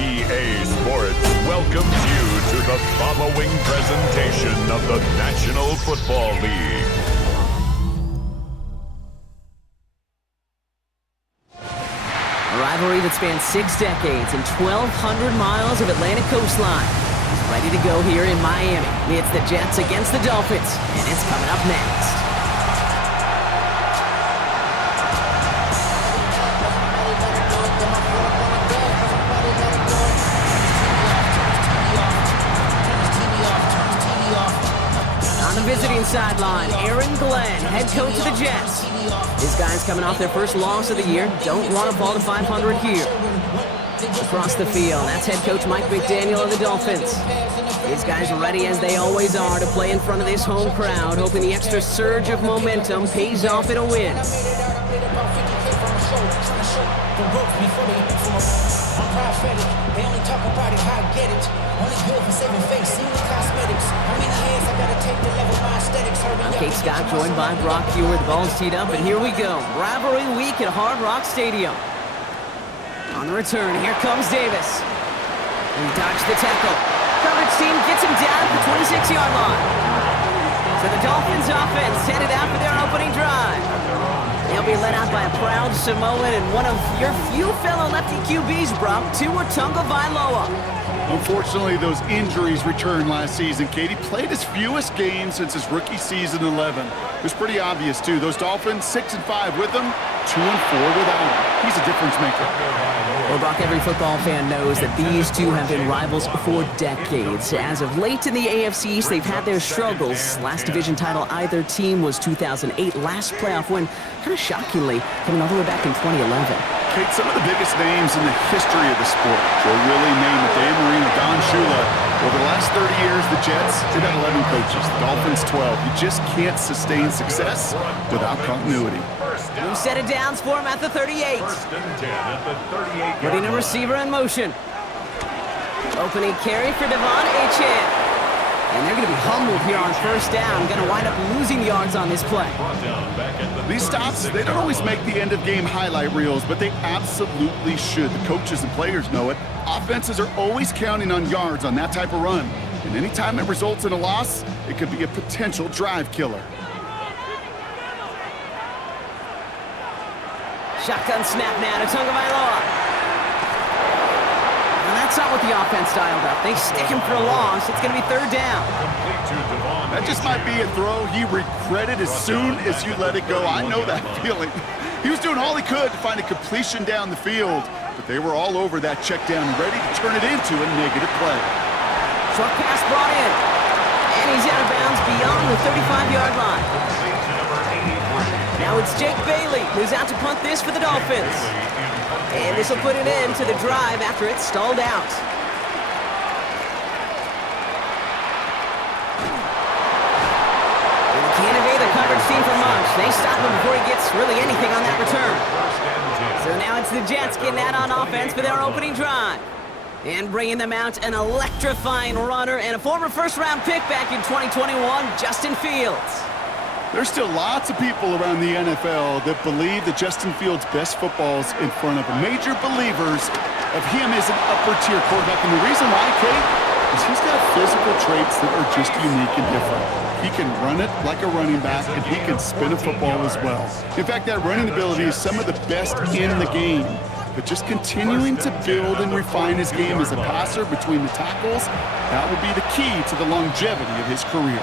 EA Sports welcomes you to the following presentation of the National Football League. A rivalry that spans 6 decades and 1,200 miles of Atlantic coastline is ready to go here in Miami. It's the Jets against the Dolphins, and it's coming up next. On the visiting sideline, Aaron Glenn, head coach of the Jets. His guys coming off their first loss of the year don't want to fall to 500 here. Across the field, that's head coach Mike McDaniel of the Dolphins. These guys are ready as they always are to play in front of this home crowd, hoping the extra surge of momentum pays off in a win. I'm Kate Scott, joined by Brock Hewer. The ball's teed up, and here we go. Rivalry week at Hard Rock Stadium. On the return, here comes Davis. He dodged the tackle. Coverage team gets him down at the 26-yard line. So the Dolphins offense headed out for their opening drive. They'll be led out by a proud Samoan and one of your few fellow lefty QBs, Brock, Tua Tagovailoa. Unfortunately, those injuries returned last season. Katie played his fewest games since his rookie season 11. It was pretty obvious, too. Those Dolphins, 6-5 with him, 2-4 without him. He's a difference maker. Well, Brock, every football fan knows that these two have been rivals for decades. As of late in the AFC East, they've had their struggles. Last division title either team was 2008. Last playoff win, kind of shockingly, coming all the way back in 2011. Kate, some of the biggest names in the history of the sport. Joe Willie, Namath, Dan Marino, Don Shula. Over the last 30 years, the Jets, they've had 11 coaches. The Dolphins, 12. You just can't sustain success without continuity. New set of downs for him at the 38. Putting a receiver in motion. Opening carry for Devon Achane. And they're going to be humbled here on first down. Going to wind up losing yards on this play. These stops, they don't always make the end-of-game highlight reels, but they absolutely should. The coaches and players know it. Offenses are always counting on yards on that type of run. And anytime it results in a loss, it could be a potential drive killer. Shotgun snap now to Tagovailoa. And that's not what the offense dialed up. They stick him for a loss. It's going to be third down. That just might be a throw he regretted as soon as you let it go. I know that feeling. He was doing all he could to find a completion down the field, but they were all over that check down, ready to turn it into a negative play. Short pass brought in. And he's out of bounds beyond the 35-yard line. Now it's Jake Bailey who's out to punt this for the Dolphins. And this will put an end to the drive after it stalled out. And they can't evade the coverage team for much. They stop him before he gets really anything on that return. So now it's the Jets getting out on offense for their opening drive. And bringing them out an electrifying runner and a former first-round pick back in 2021, Justin Fields. There's still lots of people around the NFL that believe that Justin Fields' best football is in front of them. Major believers of him as an upper-tier quarterback. And the reason why, Kate, is he's got physical traits that are just unique and different. He can run it like a running back, and he can spin a football as well. In fact, that running ability is some of the best in the game. But just continuing to build and refine his game as a passer between the tackles, that will be the key to the longevity of his career.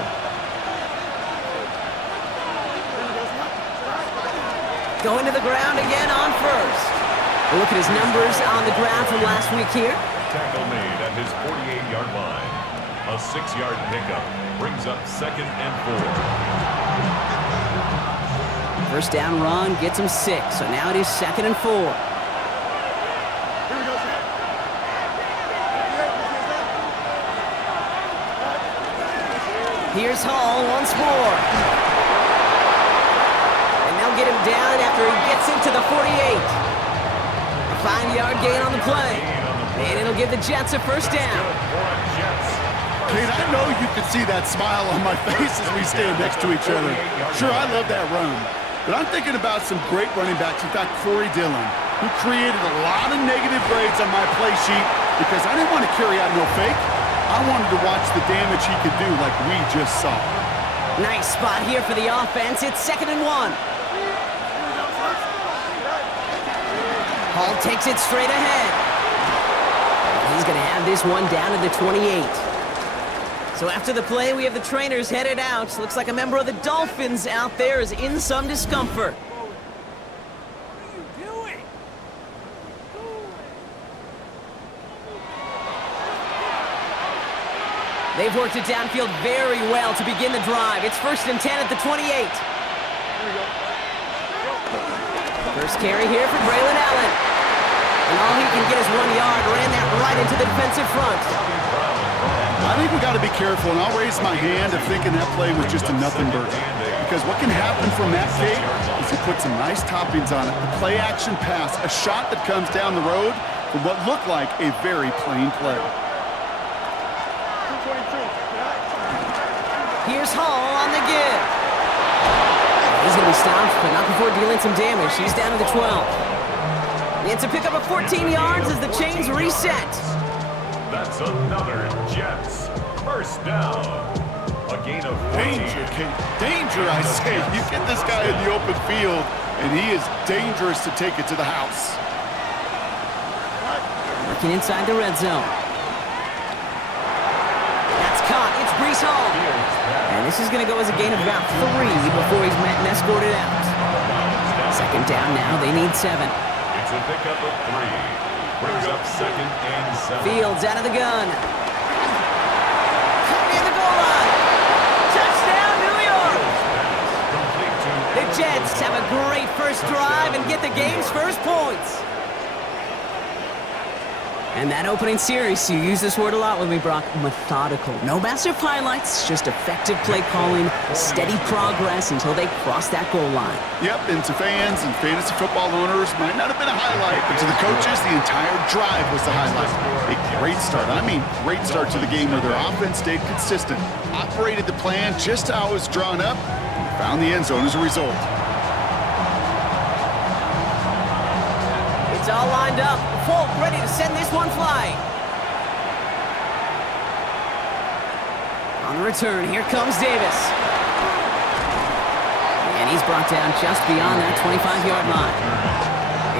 Going to the ground again on first. A look at his numbers on the ground from last week here. Tackle made at his 48-yard line. A 6-yard pickup brings up 2nd and 4. First down run gets him 6, so now it is 2nd and 4. Here's Hall once more. Get him down after he gets into the 48. A 5-yard gain on the play. And it'll give the Jets a first down. Kate, I know you can see that smile on my face as we stand next to each other. Sure, I love that run. But I'm thinking about some great running backs. In fact, Corey Dillon, who created a lot of negative grades on my play sheet because I didn't want to carry out no fake. I wanted to watch the damage he could do like we just saw. Nice spot here for the offense. It's 2nd and 1. Hall takes it straight ahead. He's going to have this one down to the 28. So after the play, we have the trainers headed out. Looks like a member of the Dolphins out there is in some discomfort. They've worked it downfield very well to begin the drive. It's 1st and 10 at the 28. First carry here for Braylon Allen. And all he can get is 1 yard. Ran that right into the defensive front. I think we got to be careful, and I'll raise my hand of thinking that play was just a nothing burger. Because what can happen from that tape is he put some nice toppings on it. A play-action pass, a shot that comes down the road for what looked like a very plain play. Here's Hall on the give. He's going to be stopped, but not before dealing some damage. He's down to the 12. It's a pickup of 14 yards as the chains reset. That's another Jets first down. A gain of 14. Danger, Kate. Danger, I say. You get this guy in the open field, and he is dangerous to take it to the house. Working inside the red zone. That's caught. It's Breece Hall. And this is going to go as a gain of about 3 before he's met and escorted out. 2nd down now. They need 7. It's a pickup of 3. Brings up 2nd and 7. Fields out of the gun. Caught near the goal line. Touchdown, New York. The Jets have a great first drive and get the game's first points. And that opening series, you use this word a lot with me, Brock, methodical. No massive highlights, just effective play calling, steady progress until they cross that goal line. Yep, and to fans and fantasy football owners, might not have been a highlight, but to the coaches, the entire drive was the highlight. A great start. I mean, great start to the game where their offense stayed consistent, operated the plan just how it was drawn up, and found the end zone as a result. It's all lined up. Folk ready to send this one flying. On the return, here comes Davis. And he's brought down just beyond that 25-yard line.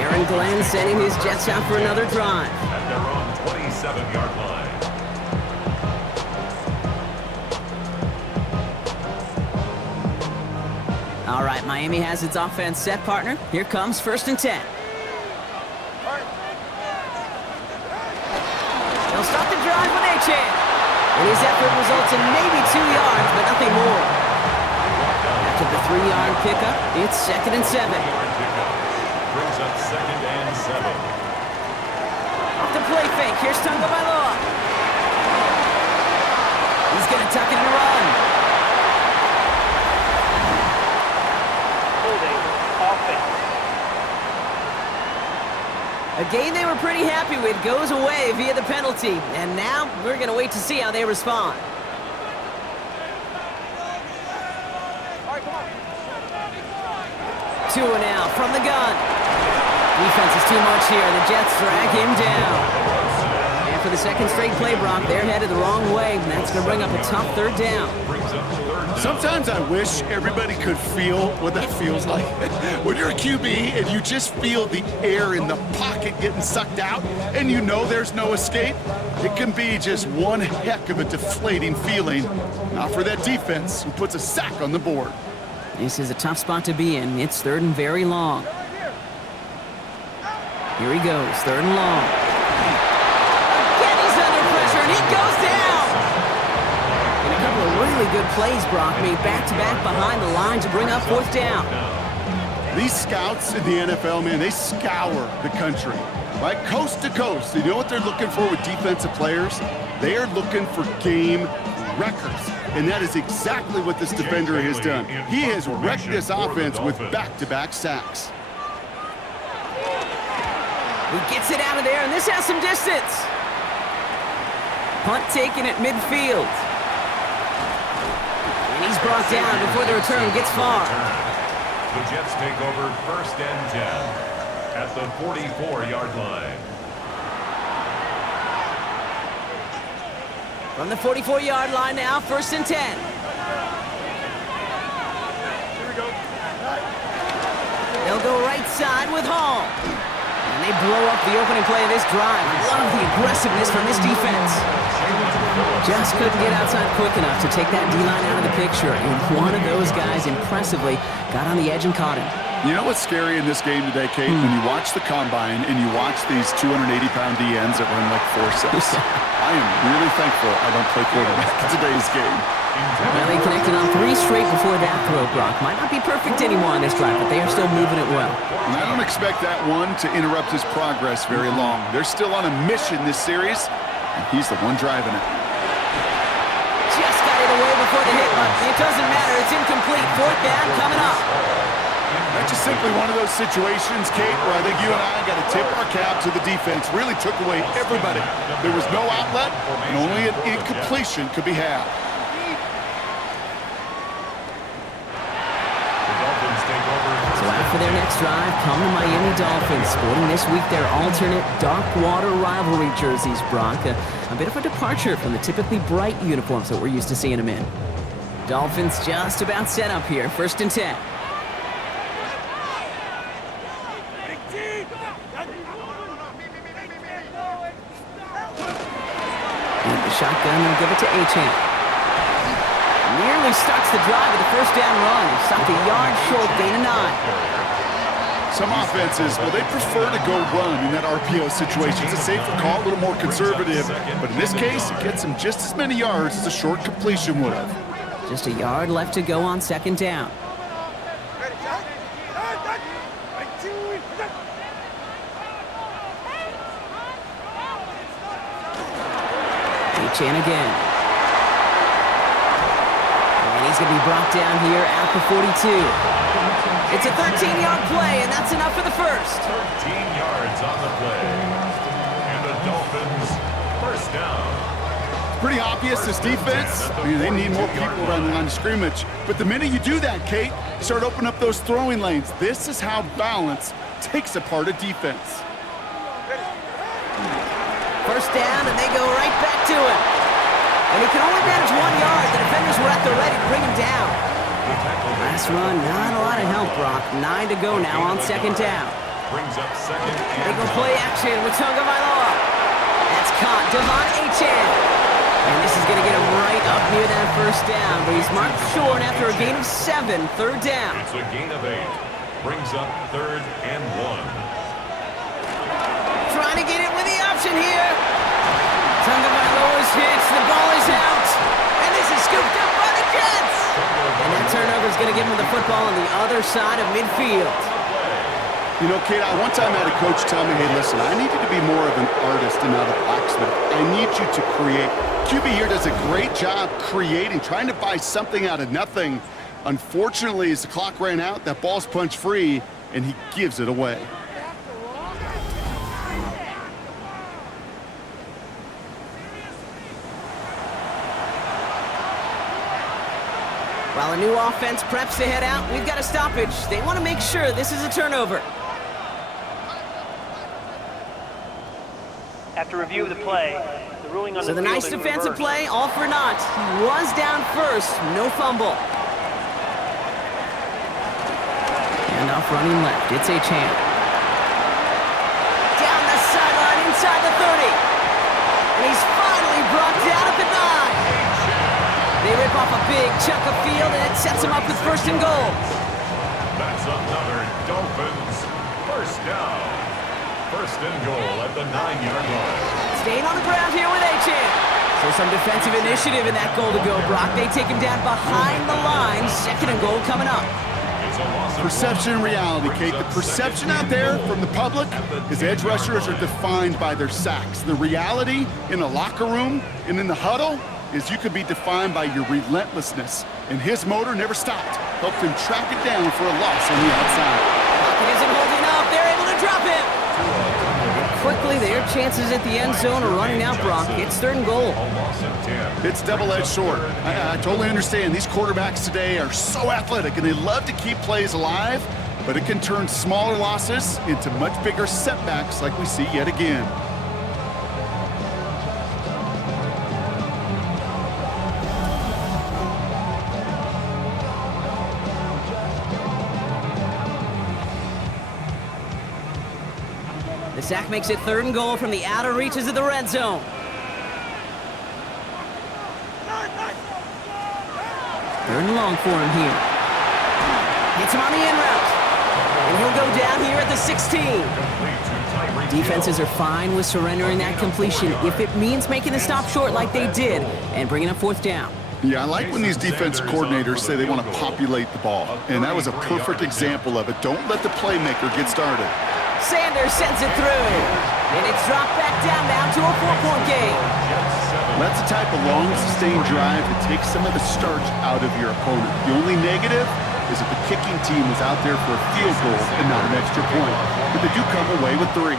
Aaron Glenn sending his Jets out for another drive. At their own 27-yard line. All right, Miami has its offense set, partner. Here comes 1st and 10. They'll start the drive with a chance. And his effort results in maybe 2 yards, but nothing more. After the 3-yard pickup, it's 2nd and 7. Brings up 2nd and 7. Off the play fake, here's Tagovailoa. He's going to tuck it and run. Holding offense. A game they were pretty happy with goes away via the penalty. And now we're going to wait to see how they respond. Two and out from the gun. Defense is too much here. The Jets drag him down. And for the 2nd straight play, Brock, they're headed the wrong way. And that's going to bring up a tough 3rd down. Sometimes I wish everybody could feel what that feels like. When you're a QB and you just feel the air in the pocket getting sucked out and you know there's no escape, it can be just one heck of a deflating feeling. Not for that defense who puts a sack on the board. This is a tough spot to be in. It's 3rd and very long. Here he goes, 3rd and long. Again, he's under pressure, and he goes down! And a couple of really good plays, Brock, made back-to-back behind the line to bring up 4th down. These scouts in the NFL, man, they scour the country, right? Coast to coast. You know what they're looking for with defensive players? They are looking for game records. And that is exactly what this defender has done. He has wrecked this offense with back-to-back sacks. He gets it out of there, and this has some distance. Punt taken at midfield. And he's brought down before the return gets far. The Jets take over 1st and 10 at the 44-yard line. From the 44-yard line now, 1st and 10. They'll go right side with Hall. And they blow up the opening play of this drive. Love the aggressiveness from this defense. Just couldn't get outside quick enough to take that D-line out of the picture. And one of those guys impressively got on the edge and caught him. You know what's scary in this game today, Kate? When you watch the combine and you watch these 280-pound DNs that run like 4.6. I am really thankful I don't play quarterback in today's game. Well, they connected on 3 straight before that throw, Brock. Might not be perfect anymore on this drive, but they are still moving it well. And I don't expect that one to interrupt his progress very long. They're still on a mission this series, and he's the one driving it. Just got it away before the hit, but it doesn't matter. It's incomplete. 4th down coming up. That's just simply one of those situations, Kate, where I think you and I got to tip our cap to the defense. Really took away everybody. There was no outlet, and only an incompletion could be had. So after their next drive, come the Miami Dolphins, sporting this week their alternate dark water rivalry jerseys, Brock. A bit of a departure from the typically bright uniforms that we're used to seeing them in. Dolphins just about set up here, 1st and 10. And the shotgun, they'll give it to Achane. Nearly starts the drive with a 1st down run. He stopped a yard short, gain of 9. Some offenses, well, they prefer to go run in that RPO situation. It's a safer call, a little more conservative. But in this case, it gets him just as many yards as a short completion would have. Just a yard left to go on 2nd down. Achane again. He's going to be brought down here at the 42. It's a 13-yard play, and that's enough for the 1st. 13 yards on the play. And the Dolphins, 1st down. Pretty obvious, this defense, they need more people around the line of scrimmage. But the minute you do that, Kate, you start opening up those throwing lanes. This is how balance takes apart a defense. 1st down, and they go right back to him. And he can only manage 1 yard. The defenders were at the ready to bring him down. Last run, not a lot of help, Brock. 9 to go now on 2nd down. Brings up 2nd and They go play action with Tagovailoa. That's caught. Devon Achane. And this is going to get him right up near that 1st down. But he's marked short after a gain of 7. 3rd down. it's a gain of 8. Brings up 3rd and 1. Trying to get it with the option here. Tagovailoa's hits. The ball is out. And this is scooped up by the Jets. And that turnover is going to give him the football on the other side of midfield. You know, Kate, one time I had a coach tell me, hey, listen, I need you to be more of an artist and not a blacksmith. I need you to create. QB here does a great job creating, trying to buy something out of nothing. Unfortunately, as the clock ran out, that ball's punched free, and he gives it away. While a new offense preps to head out, we've got a stoppage. They want to make sure this is a turnover. After review of the play, the ruling on So the nice field is defensive reversed. play, all for naught. He was down first, no fumble. And off running left, it's Achane. Down the sideline, inside the 30. And he's finally brought down at the 9. They rip off a big chunk of field, and it sets him up with 1st and goal. That's another Dolphins 1st down. 1st and goal at the 9-yard line. Staying on the ground here with Achane. So some defensive initiative in that goal to go, Brock. They take him down behind the line. 2nd and goal coming up. It's a loss of Perception and reality, Kate. The perception out there from the public is edge rushers are defined by their sacks. The reality in the locker room and in the huddle is you could be defined by your relentlessness. And his motor never stopped. Helped him track it down for a loss on the outside. It isn't holding up. They're able to drop him. And quickly, their chances at the end zone are running out, Brock. It's 3rd and goal. a loss of 10. It's double-edged sword. I totally understand. These quarterbacks today are so athletic, and they love to keep plays alive, but it can turn smaller losses into much bigger setbacks like we see yet again. sack makes it 3rd and goal from the outer reaches of the red zone. Third and long for him here. Hits him on the in route. And he'll go down here at the 16. Defenses are fine with surrendering that completion if it means making the stop short like they did and bringing up 4th down. Yeah, I like when these defense coordinators say they want to populate the ball. And that was a perfect example of it. Don't let the playmaker get started. Sanders sends it through. And it's dropped back down now to a 4-point game. That's the type of long, sustained drive that takes some of the starch out of your opponent. The only negative is that the kicking team was out there for a field goal and not an extra point. But they do come away with 3.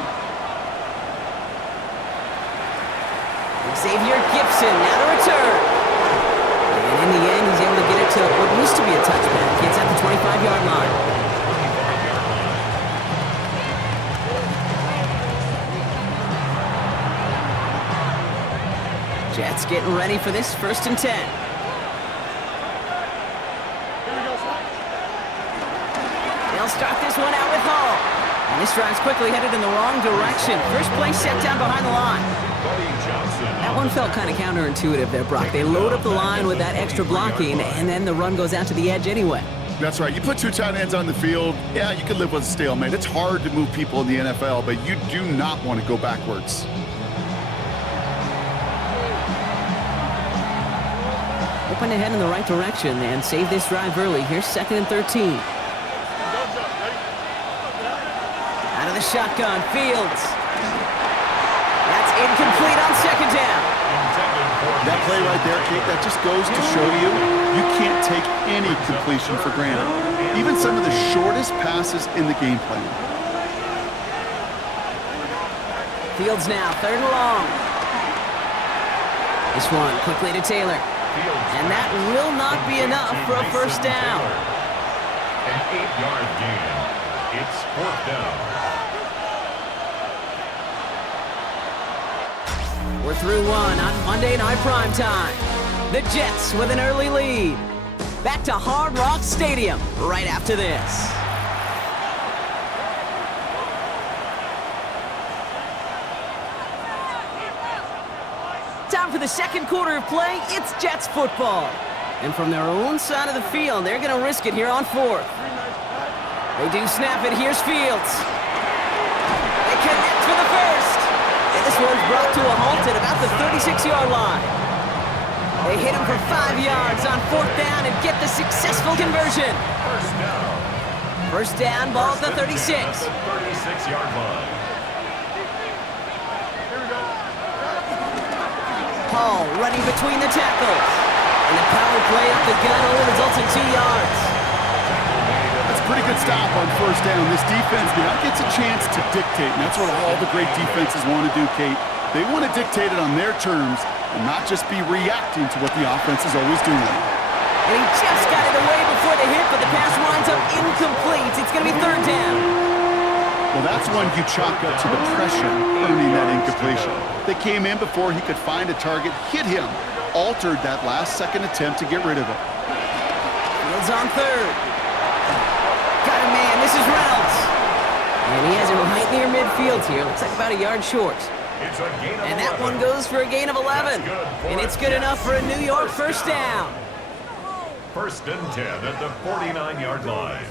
Xavier Gibson now to return. And in the end, he's able to get it to what used to be a touchback. Gets at the 25-yard line. Jets getting ready for this 1st and 10. They'll start this one out with Hall. And this drive's quickly headed in the wrong direction. First play set down behind the line. That one felt kind of counterintuitive there, Brock. They load up the line with that extra blocking, and then the run goes out to the edge anyway. That's right. You put 2 tight ends on the field, yeah, you can live with a stalemate. It's hard to move people in the NFL, but you do not want to go backwards. Hoping to head in the right direction and save this drive early. Here's 2nd and 13. Out of the shotgun, Fields. That's incomplete on 2nd down. That play right there, Kate, that just goes to show you can't take any completion for granted. Even some of the shortest passes in the game plan. Fields now, 3rd and long. This one quickly to Taylor. And that will not be enough for a 1st down. An 8-yard gain. It's 4th down. We're through one on Monday Night Primetime. The Jets with an early lead. Back to Hard Rock Stadium right after this. Time for the 2nd quarter of play. It's Jets football. And from their own side of the field, they're going to risk it here on 4th. They do snap it. Here's Fields. They connect for the 1st. And this one's brought to a halt at about the 36-yard line. They hit him for 5 yards on 4th down and get the successful conversion. 1st down. 1st down, ball at the 36. 36-yard line. Hall running between the tackles. And the power play up the gun only results in 2 yards. That's a pretty good stop on 1st down. This defense now gets a chance to dictate, and that's what all the great defenses want to do, Kate. They want to dictate it on their terms and not just be reacting to what the offense is always doing. And he just got it away before the hit, but the pass winds up incomplete. It's going to be 3rd down. Well, that's one you chalk up to the pressure earning that incompletion. They came in before he could find a target, hit him, altered that last-second attempt to get rid of it. Fields on 3rd. Got a man. This is Reynolds. And he has it right near midfield here. Looks like about a yard short. And that one goes for a gain of 11. And it's good enough for a New York 1st down. 1st and 10 at the 49-yard line.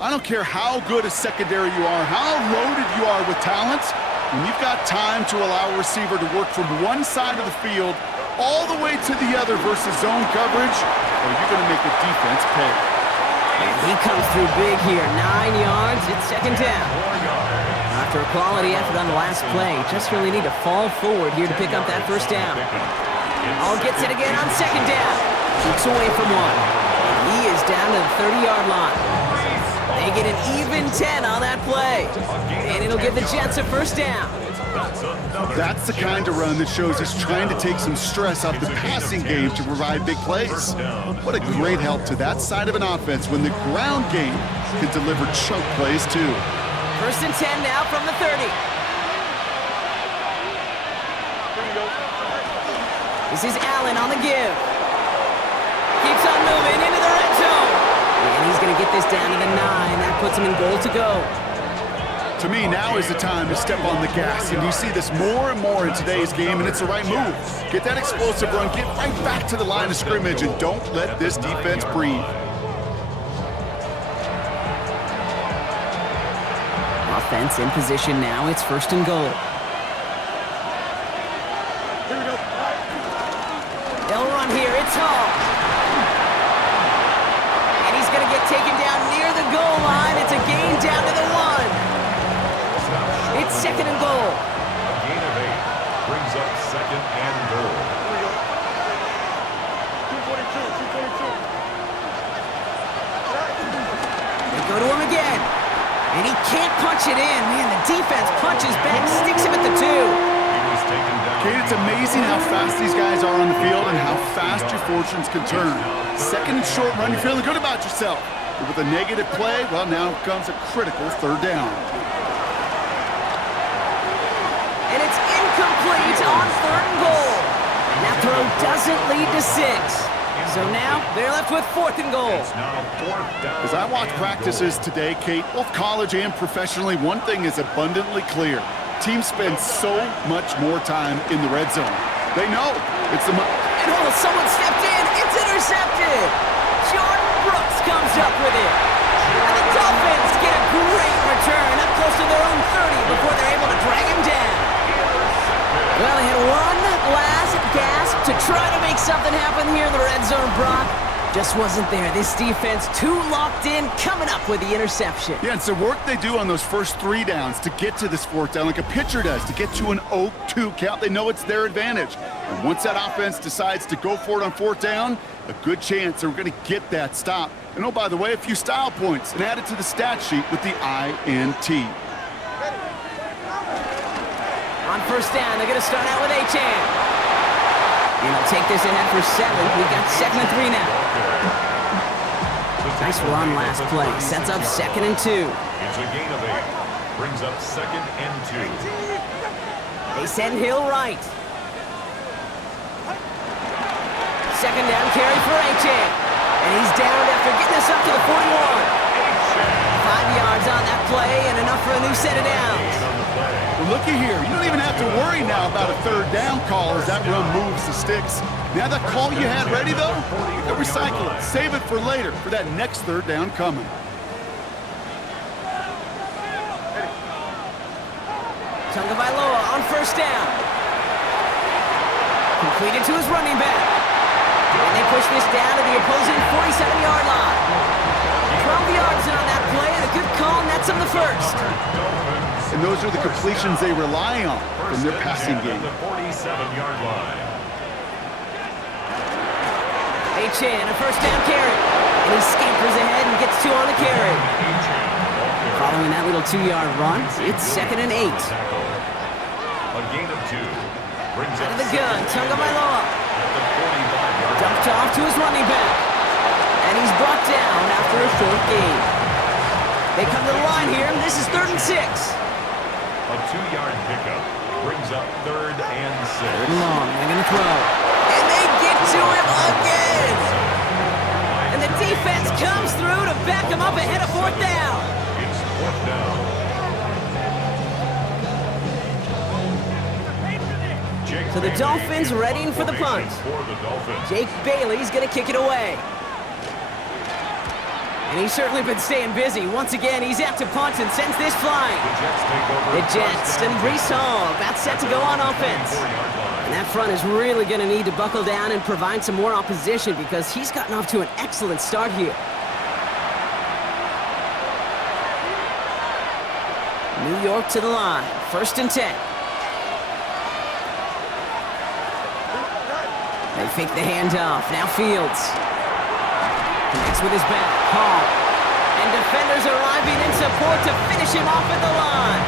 I don't care how good a secondary you are, how loaded you are with talent, when you've got time to allow a receiver to work from one side of the field all the way to the other versus zone coverage, well, you're going to make the defense pay. And he comes through big here. 9 yards. It's 2nd down. After a quality effort on the last play, just really need to fall forward here to pick up that 1st down. Hall gets it again on 2nd down. Keeps away from one. And he is down to the 30-yard line. They get an even 10 on that play. And it'll give the Jets a 1st down. That's the kind of run that shows he's trying to take some stress off the passing game to provide big plays. What a great help to that side of an offense when the ground game can deliver chunk plays too. 1st and 10 now from the 30. This is Allen on the give. Keeps on moving into the red zone. And he's going to get this down to the 9. That puts him in goal to go. To me, now is the time to step on the gas, and you see this more and more in today's game, and it's the right move. Get that explosive run, get right back to the line of scrimmage, and don't let this defense breathe. Offense in position now. It's 1st and goal. They'll run here. It's Hall. And he's going to get taken down near the goal line. It's a gain down to the 1. It's 2nd and goal. A gain of 8 brings up 2nd and goal. They go to him again. And he can't punch it in. Man, the defense punches back, sticks him at the 2. Kate, it's amazing how fast these guys are on the field and how fast your fortunes can turn. 2nd and short run, you're feeling good about yourself. But with a negative play, well, now comes a critical 3rd down. And it's incomplete on 3rd and goal. That throw doesn't lead to 6. So now they're left with 4th and goal. As I watch practices today, Kate, both college and professionally, one thing is abundantly clear. Teams spend so much more time in the red zone. They know it's the... And someone stepped in. It's intercepted. Jordan Brooks comes up with it. And the Dolphins get a great return up close to their own 30 before they're able to drag him down. Well, they had one last gasp to try to make something happen here in the red zone, Brock. Just wasn't there. This defense too locked in, coming up with the interception. Yeah, it's the work they do on those first 3 downs to get to this 4th down, like a pitcher does, to get to an 0-2 count. They know it's their advantage. And once that offense decides to go for it on 4th down, a good chance they're going to get that stop. And oh, by the way, a few style points and add it to the stat sheet with the INT. On 1st down, they're going to start out with Achane. And they'll take this ahead for 7. We got 2nd and 3 now. Nice run last play. Sets up 2nd and 2. It's a gain of 8. Brings up 2nd and 2. They send Hill right. 2nd down carry for Achane. And he's down after getting us up to the 41. 5 yards on that play and enough for a new set of downs. Well, looky here. You don't even have to worry now about a 3rd down call as that run moves the sticks. Now that call you had ready, though, you can recycle it. Save it for later for that next 3rd down coming. Tagovailoa on 1st down. Completed to his running back. And they push this down to the opposing 47-yard line. 12 yards in on that play, and a good call nets him the 1st. And those are the completions they rely on from their passing game. The 47-yard line. Achane, a 1st down carry. And he scampers ahead and gets 2 on the carry. Following that little 2-yard run, it's 2nd and 8. A gain of 2. Brings Out up of the gun, Tagovailoa. Dumped off to his running back. And he's brought down after a short gain. They come to the line here, and this is 3rd and 6. A 2-yard pickup brings up 3rd and 6. 3rd and long, they're going to throw. And they get to him again! And the defense comes through to back him up ahead of 4th down. It's 4th down. So the Dolphins readying for the punt. Jake Bailey's going to kick it away. And he's certainly been staying busy. Once again, he's out to punt and sends this flying. The Jets and Breece Hall about set to go on offense. And that front is really going to need to buckle down and provide some more opposition because he's gotten off to an excellent start here. New York to the line. 1st and 10. They fake the handoff. Now Fields. Connects with his back. Hall. And defenders arriving in support to finish him off at the line.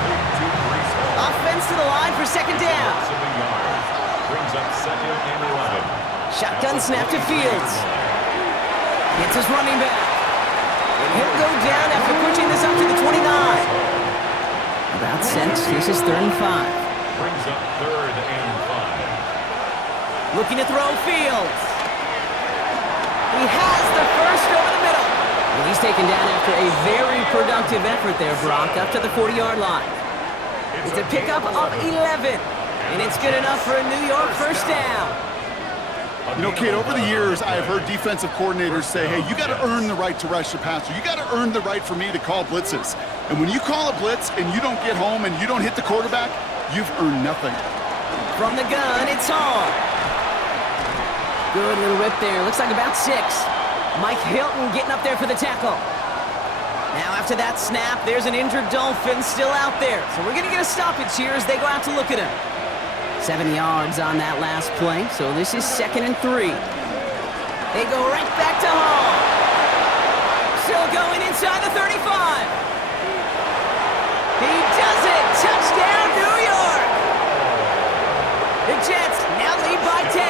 Offense to the line for 2nd down. Brings up 2nd and 11. Shotgun snap to Fields. Gets his running back. And he'll go down after pushing this up to the 29. About sent. This is 3rd and 5. Brings up 3rd and 5. Looking to throw Fields. He has the first over the middle. And he's taken down after a very productive effort there, Brock, up to the 40-yard line. It's a pickup of 11, and it's good enough for a New York first down. You know, Kate, over the years, I have heard defensive coordinators say, hey, you got to earn the right to rush the passer. You got to earn the right for me to call blitzes. And when you call a blitz and you don't get home and you don't hit the quarterback, you've earned nothing. From the gun, it's Hall. Good little whip there. Looks like about 6. Mike Hilton getting up there for the tackle. Now after that snap, there's an injured Dolphin still out there. So we're going to get a stoppage here as they go out to look at him. 7 yards on that last play, so this is 2nd and 3. They go right back to Hall. Still going inside the 35. He does it! Touchdown, New York! The Jets now lead by 10.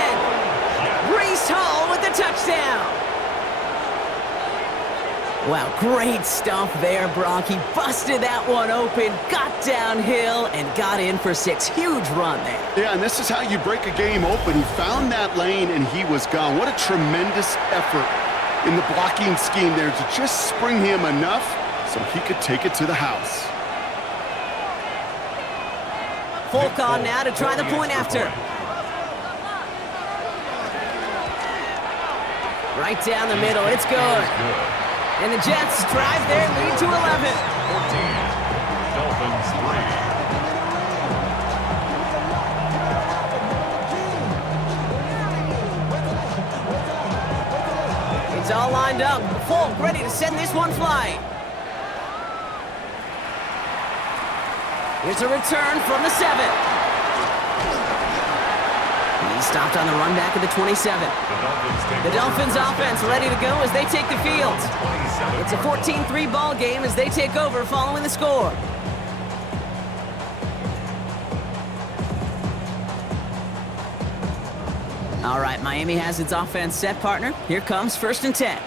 Breece Hall with the touchdown. Wow, great stuff there, Brock. He busted that one open, got downhill, and got in for 6. Huge run there. Yeah, and this is how you break a game open. He found that lane, and he was gone. What a tremendous effort in the blocking scheme there to just spring him enough so he could take it to the house. Folk on now to try the point after. Right down the middle, it's good. And the Jets drive their lead to 11. 14, Dolphins 3. It's all lined up. Folk ready to send this one flying. Here's a return from the 7. He's stopped on the run back at the 27. The Dolphins offense ready to go as they take the field. It's a 14-3 ball game as they take over following the score. All right, Miami has its offense set, partner. Here comes 1st and 10.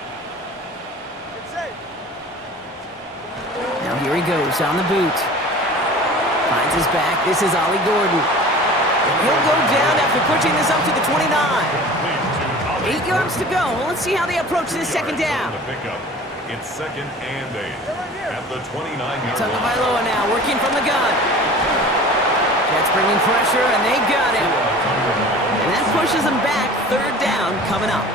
Now here he goes on the boot. Finds his back. This is Ollie Gordon. And he'll go down after pushing this up to the 29. 8 yards to go. Let's see how they approach this 2nd down. It's 2nd and 8 at the 29-yard line. Tagovailoa now working from the gun. Jets bringing pressure, and they got him. And that pushes them back. 3rd down coming up.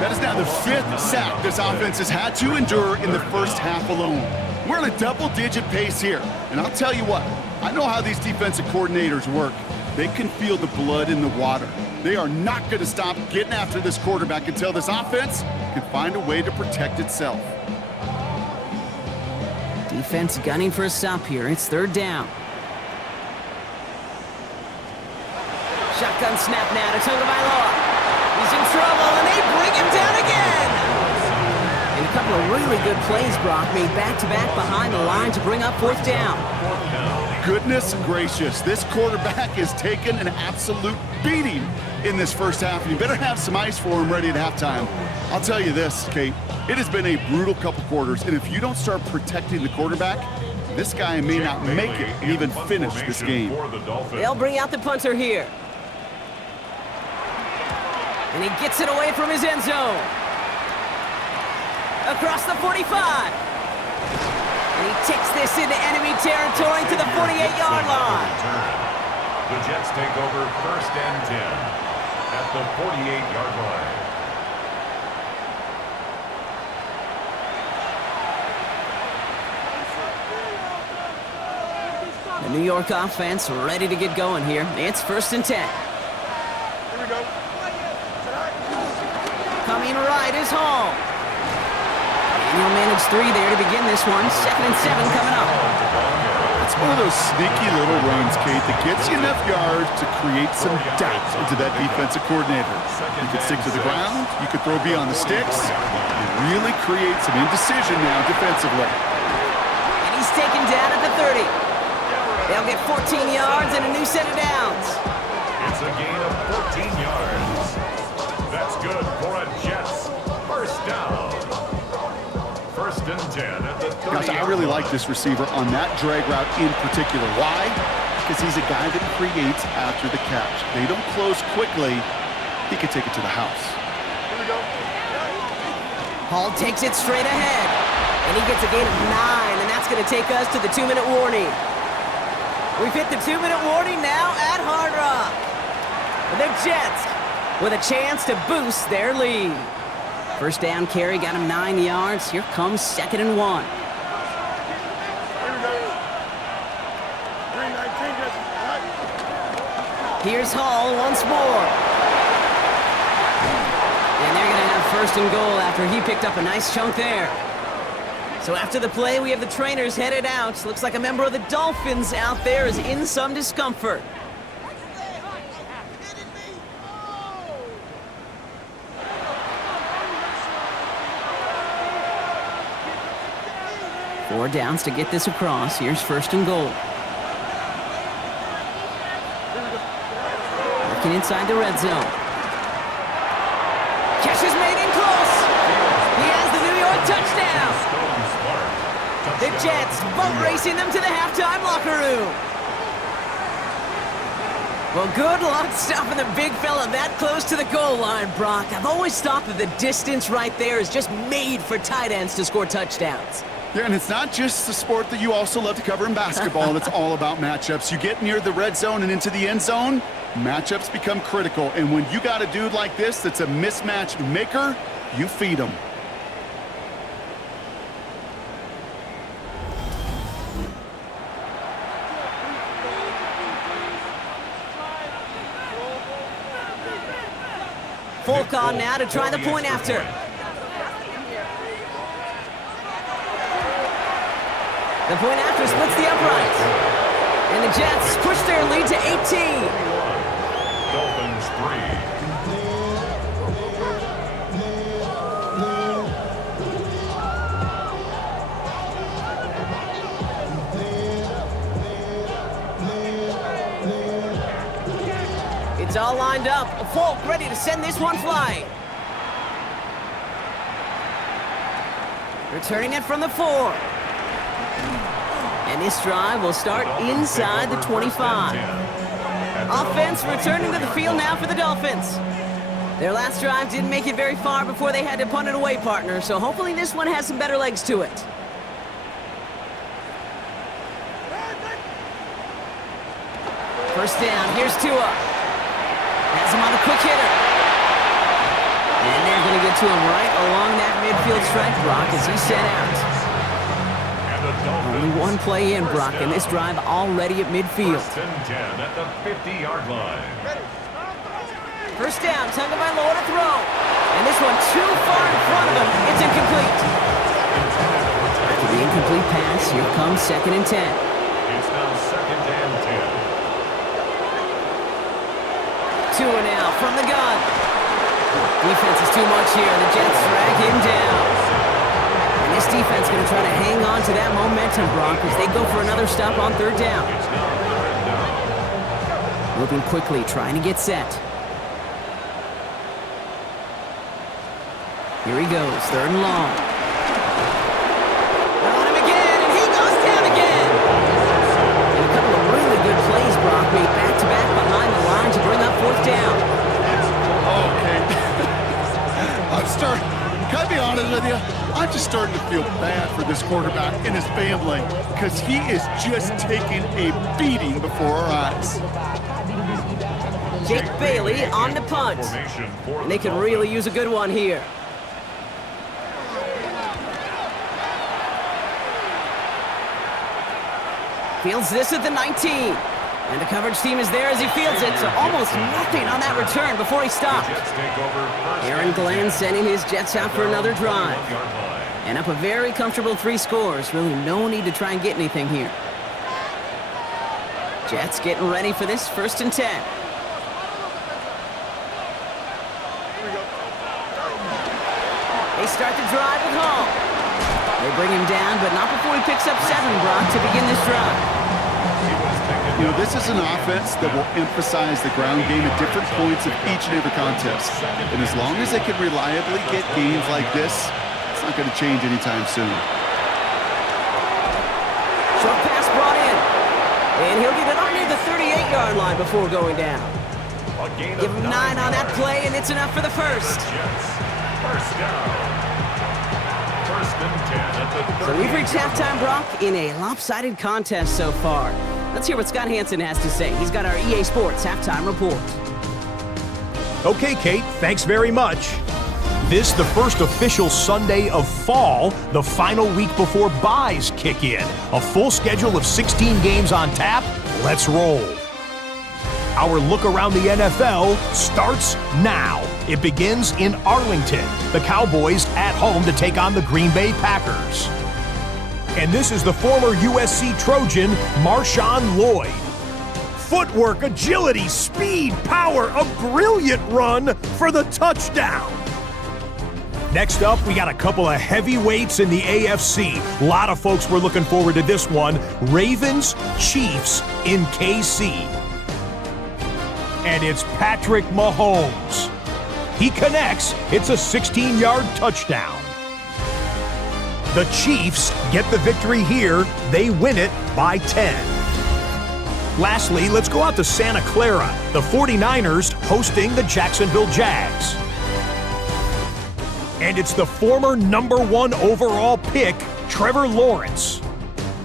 That is now the 5th sack this offense has had to endure in the first half alone. We're on a double-digit pace here. And I'll tell you what, I know how these defensive coordinators work. They can feel the blood in the water. They are not going to stop getting after this quarterback until this offense can find a way to protect itself. Defense gunning for a stop here. It's 3rd down. Shotgun snap now to Tagovailoa. He's in trouble, and they bring him down again. And a couple of really good plays, Brock, made back-to-back behind the line to bring up 4th down. Goodness gracious, this quarterback has taken an absolute beating in this first half. And you better have some ice for him ready at halftime. I'll tell you this, Kate, it has been a brutal couple quarters, and if you don't start protecting the quarterback, this guy may not make it and even finish this game. They'll bring out the punter here. And he gets it away from his end zone. Across the 45. And he takes this into enemy territory to the 48-yard line. The Jets take over 1st and 10 at the 48-yard line. The New York offense ready to get going here. It's 1st and 10. Here we go. Coming right is Hall. And he'll manage 3 there to begin this one. 2nd and 7 coming up. It's one of those sneaky little runs, Kate, that gets you enough yards to create some doubt into that defensive coordinator. You could stick to the ground, you could throw beyond the sticks, and really create some indecision now defensively. And he's taken down at the 30. They'll get 14 yards and a new set of downs. It's a gain of 14 yards. That's good for a Jets first down. 1st and 10 at the 30. Gosh, I really like this receiver on that drag route in particular. Why? Because he's a guy that creates after the catch. They don't close quickly. He could take it to the house. Here we go. Hall takes it straight ahead. And he gets a gain of 9, and that's going to take us to the 2-minute warning. We've hit the 2-minute warning now at Hard Rock. And the Jets with a chance to boost their lead. First down carry got him 9 yards. Here comes 2nd and 1. Here's Hall once more. And they're going to have 1st and goal after he picked up a nice chunk there. So after the play, we have the trainers headed out. Looks like a member of the Dolphins out there is in some discomfort. Four downs to get this across. Here's 1st and goal. Working inside the red zone. Catch is made in close. He has the New York touchdown. The Jets boat racing them to the halftime locker room. Well, good luck stopping the big fella that close to the goal line, Brock. I've always thought that the distance right there is just made for tight ends to score touchdowns. Yeah, and it's not just the sport that you also love to cover in basketball. It's all about matchups. You get near the red zone and into the end zone, matchups become critical. And when you got a dude like this that's a mismatch maker, you feed him. Folk on now to try the point after. The point after splits the uprights. And the Jets push their lead to 18. Dolphins 3. It's all lined up. Folk ready to send this one flying. Returning it from the 4. And this drive will start inside the 25. Offense returning to the field now for the Dolphins. Their last drive didn't make it very far before they had to punt it away, partner, so hopefully this one has some better legs to it. First down, here's Tua. Has him on a quick hitter. And they're going to get to him right along that midfield strike, Brock, as he set out. Only one play in, Brock, and this drive already at midfield. 1st and 10 at the 50-yard line. First down, Tunga by Loa to throw. And this one too far in front of him. It's incomplete. After the incomplete pass, here comes 2nd and 10. It's now 2nd and 10. Tua now from the gun. Defense is too much here. The Jets drag him down. And this defense going to try to hang on to that momentum, Brock, as they go for another stop on 3rd down. It's now 3rd down. Moving quickly, trying to get set. Here he goes, 3rd and long. On him again, and he goes down again. And a couple of really good plays, Brock, made back-to-back behind the line to bring up 4th down. Okay. Can I be honest with you? I'm just starting to feel bad for this quarterback and his family because he is just taking a beating before our eyes. Jake Bailey on the punt. And they could really use a good one here. Fields this at the 19. And the coverage team is there as he fields it, so almost nothing on that return before he stopped. Aaron Glenn sending his Jets out for another drive. And up a very comfortable 3 scores. Really no need to try and get anything here. Jets getting ready for this 1st and 10. They start the drive with Hall. They bring him down, but not before he picks up 7, Brock, to begin this drive. You know, this is an offense that will emphasize the ground game at different points of each and every contest. And as long as they can reliably get gains like this, it's not going to change anytime soon. Short pass brought in. And he'll get it up near the 38-yard line before going down. Give him 9 on that play, and it's enough for the first. First down. and 10 at the 30. So we've reached halftime, Brock, in a lopsided contest so far. Let's hear what Scott Hansen has to say. He's got our EA Sports halftime report. Okay, Kate, thanks very much. This, the first official Sunday of fall, the final week before byes kick in. A full schedule of 16 games on tap. Let's roll. Our look around the NFL starts now. It begins in Arlington. The Cowboys at home to take on the Green Bay Packers. And this is the former USC Trojan, Marshawn Lloyd. Footwork, agility, speed, power, a brilliant run for the touchdown. Next up, we got a couple of heavyweights in the AFC. A lot of folks were looking forward to this one. Ravens, Chiefs in KC. And it's Patrick Mahomes. He connects. It's a 16-yard touchdown. The Chiefs get the victory here. They win it by 10. Lastly, let's go out to Santa Clara. The 49ers hosting the Jacksonville Jags. And it's the former #1 overall pick, Trevor Lawrence.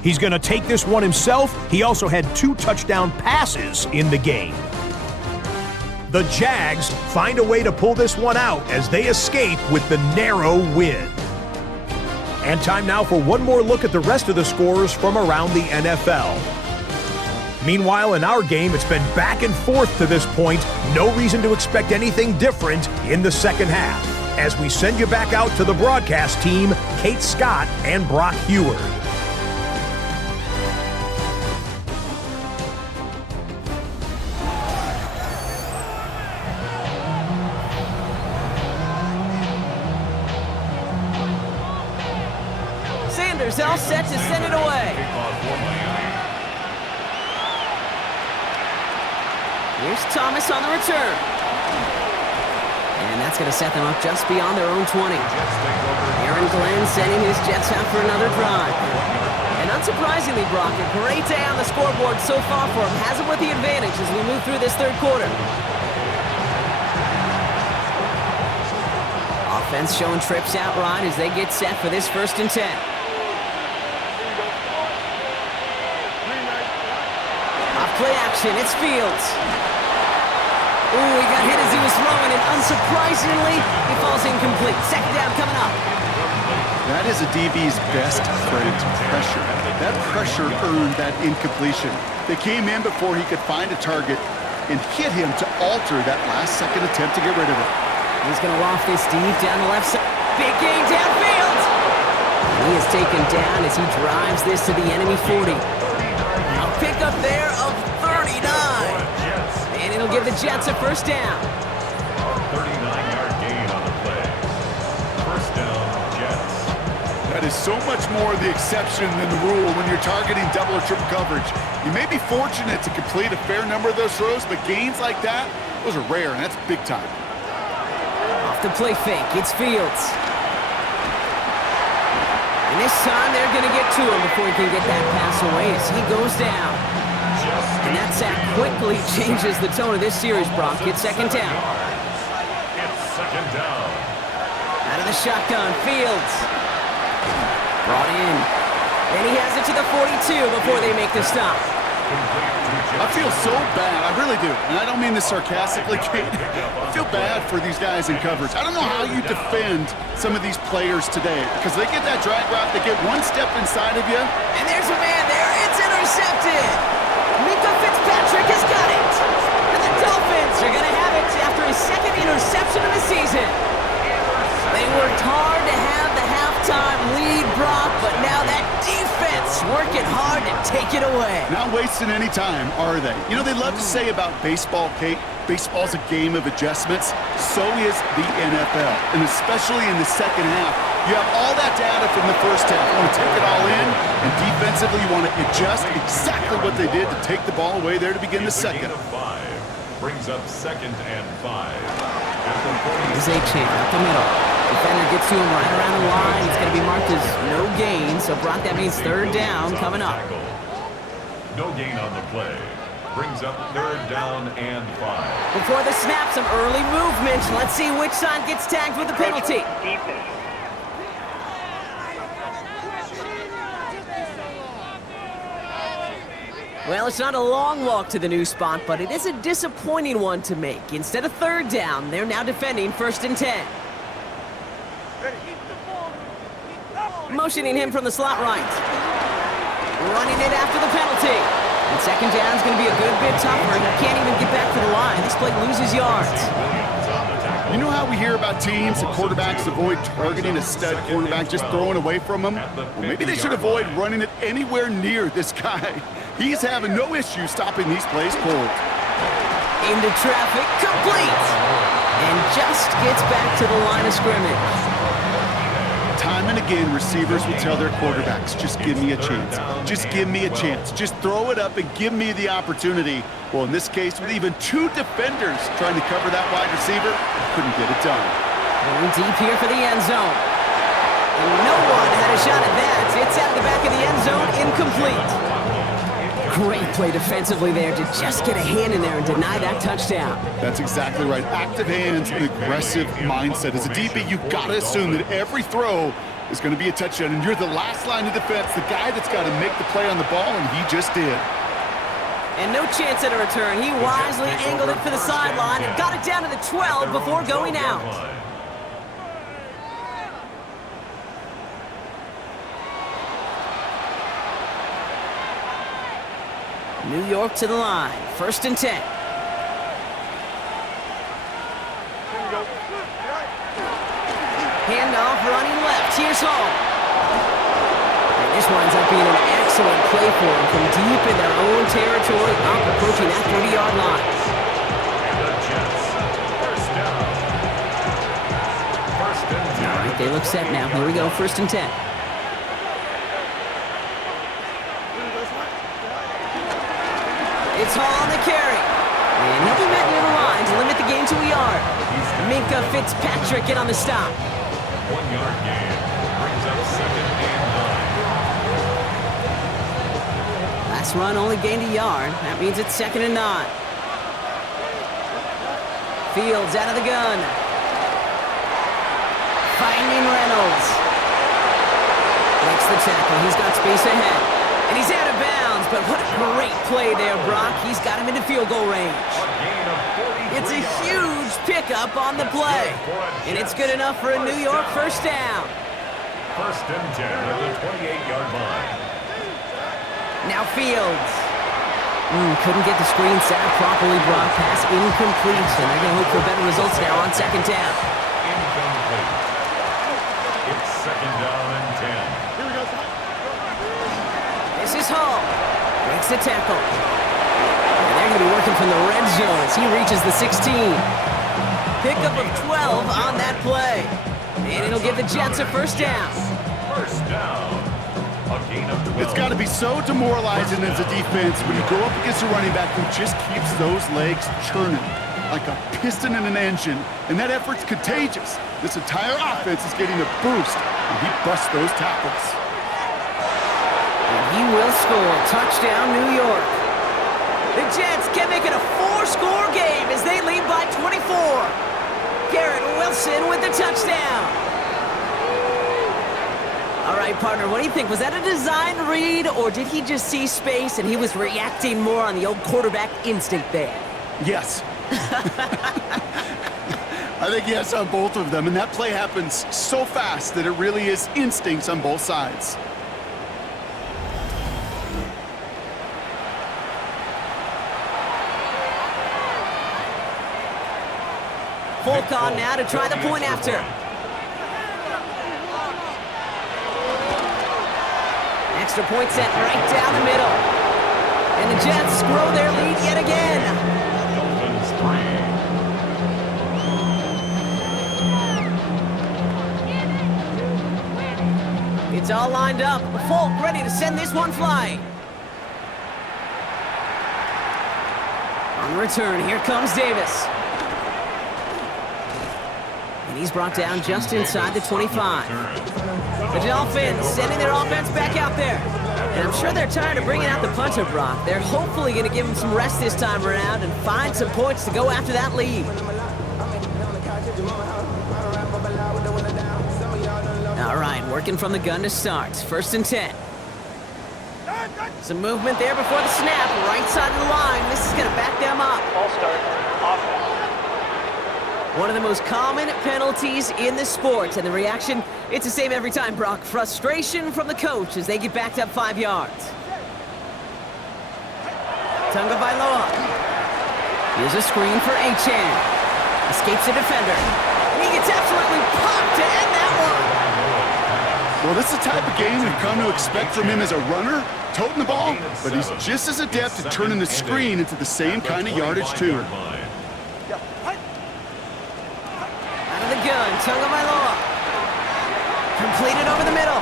He's going to take this one himself. He also had 2 touchdown passes in the game. The Jags find a way to pull this one out as they escape with the narrow win. And time now for one more look at the rest of the scores from around the NFL. Meanwhile, in our game, it's been back and forth to this point. No reason to expect anything different in the second half. As we send you back out to the broadcast team, Kate Scott and Brock Heward. Sanders all set to send it away. Here's Thomas on the return. And that's going to set them up just beyond their own 20. Aaron Glenn sending his Jets out for another drive. And unsurprisingly, Brock, a great day on the scoreboard so far for him. Has him with the advantage as we move through this third quarter. Offense showing trips out right as they get set for this 1st and 10. Off play action, it's Fields. Ooh, he got hit as he was throwing, and unsurprisingly, he falls incomplete. Second down coming up. That is a DB's best friend, pressure. That pressure earned that incompletion. They came in before he could find a target and hit him to alter that last-second attempt to get rid of it. He's going to loft this deep down the left side. Big gain downfield. And he is taken down as he drives this to the enemy 40. A pickup there of 39. And it'll give the Jets a 1st down. 39-yard gain on the play. 1st down, Jets. That is so much more the exception than the rule when you're targeting double or triple coverage. You may be fortunate to complete a fair number of those throws, but gains like that, those are rare, and that's big time. Off the play fake, it's Fields. And this time they're going to get to him before he can get that pass away as he goes down. And that sack quickly changes the tone of this series, Brock. It's 2nd down. It's 2nd down. Out of the shotgun, Fields. Brought in. And he has it to the 42 before they make the stop. I feel so bad. I really do. And I don't mean this sarcastically, Kate. I feel bad for these guys in coverage. I don't know how you defend some of these players today because they get that drag route, they get one step inside of you. And there's a man there. It's intercepted. Mika Fitzpatrick has got it. And the Dolphins are going to have it after his 2nd interception of the season. They worked hard to have the halftime lead, Brock, but now that defense working hard to take it away. Not wasting any time, are they? You know, they love to say about baseball, Kate, baseball's a game of adjustments. So is the NFL, and especially in the second half. You have all that data from the first half. You want to take it all in, and defensively you want to adjust exactly what they did to take the ball away there to begin the second. Brings up 2nd and 5. Here's Achane up the middle. Defender gets to him right around the line. It's going to be marked as no gain. So, Brock, that means 3rd down coming up. No gain on the play. Brings up 3rd down and 5. Before the snap, some early movement. Let's see which side gets tagged with the penalty. Defense. Well, it's not a long walk to the new spot, but it is a disappointing one to make. Instead of third down, they're now defending 1st and 10. Motioning him from the slot right. Running it after the penalty. And 2nd down is going to be a good bit tougher. He can't even get back to the line. This play loses yards. You know how we hear about teams and quarterbacks avoid targeting a stud quarterback, just throwing away from him? Well, maybe they should avoid running it anywhere near this guy. He's having no issue stopping these plays cold. Into traffic, complete! And just gets back to the line of scrimmage. Time and again, receivers will tell their quarterbacks, just give me a chance. Just give me a chance. Just throw it up and give me the opportunity. Well, in this case, with even 2 defenders trying to cover that wide receiver, couldn't get it done. Going deep here for the end zone. And no one had a shot at that. It's out of the back of the end zone, incomplete. Great play defensively there to just get a hand in there and deny that touchdown. That's exactly right. Active hands and aggressive mindset. As a DB, you've got to assume that every throw is going to be a touchdown, and you're the last line of defense, the guy that's got to make the play on the ball, and he just did. And no chance at a return. He wisely angled it for the sideline and got it down to the 12 before going out. New York to the line. 1st and 10. Handoff running left. Here's Hall. And this winds up being an excellent play for him from deep in their own territory, up approaching that 30-yard line. And the Jets, 1st down. 1st and 10. All right, they look set now. Here we go, 1st and 10. It's Hall on the carry. And he'll be met near the line to limit the gain to a yard. Minka Fitzpatrick in on the stop. 1-yard gain brings up 2nd and 9. Last run only gained a yard. That means it's 2nd and 9. Fields out of the gun. Finding Reynolds. Makes the tackle. He's got space ahead. And he's out of bounds, but what a great play there, Brock. He's got him into field goal range. It's a huge pickup on the play. And it's good enough for a New York 1st down. 1st and 10 at the 28-yard line. Now Fields. Couldn't get the screen set up properly, Brock. Pass incomplete. And they're going to hope for better results now on 2nd down. Incomplete. It's 2nd down and 10. This is Hall. Breaks the tackle. And they're going to be working from the red zone as he reaches the 16. Pickup of 12 on that play. And it'll give the Jets a 1st down. 1st down. A gain of 12. It's got to be so demoralizing as a defense when you go up against a running back who just keeps those legs churning like a piston in an engine, and that effort's contagious. This entire offense is getting a boost, and he busts those tackles. And he will score. Touchdown, New York. The Jets can make it a 4-score game as they lead by 24. Garrett Wilson with the touchdown. All right, partner, what do you think? Was that a design read, or did he just see space and he was reacting more on the old quarterback instinct there? Yes. I think yes on both of them, and that play happens so fast that it really is instincts on both sides. Folk on now to try the point after. Extra point set right down the middle. And the Jets grow their lead yet again. Dolphins 3. It's all lined up. Folk ready to send this one flying. On the return, here comes Davis. And he's brought down just inside the 25. The Dolphins sending their offense back out there. And I'm sure they're tired of bringing out the punter, Brock. They're hopefully going to give him some rest this time around and find some points to go after that lead. All right, working from the gun to start. 1st and 10. Some movement there before the snap. Right side of the line. This is going to back them up. Ball start. Offense. One of the most common penalties in the sport. And the reaction, it's the same every time, Brock. Frustration from the coach as they get backed up 5 yards. Tunga Bailoa. Here's a screen for Achan. Escapes the defender. And he gets absolutely popped to end that one. Well, this is the type of game we've come to expect from him as a runner, toting the ball, but he's just as adept at turning the screen into the same kind of yardage, too. Out of the gun, Tunga Bailoa. Completed over the middle.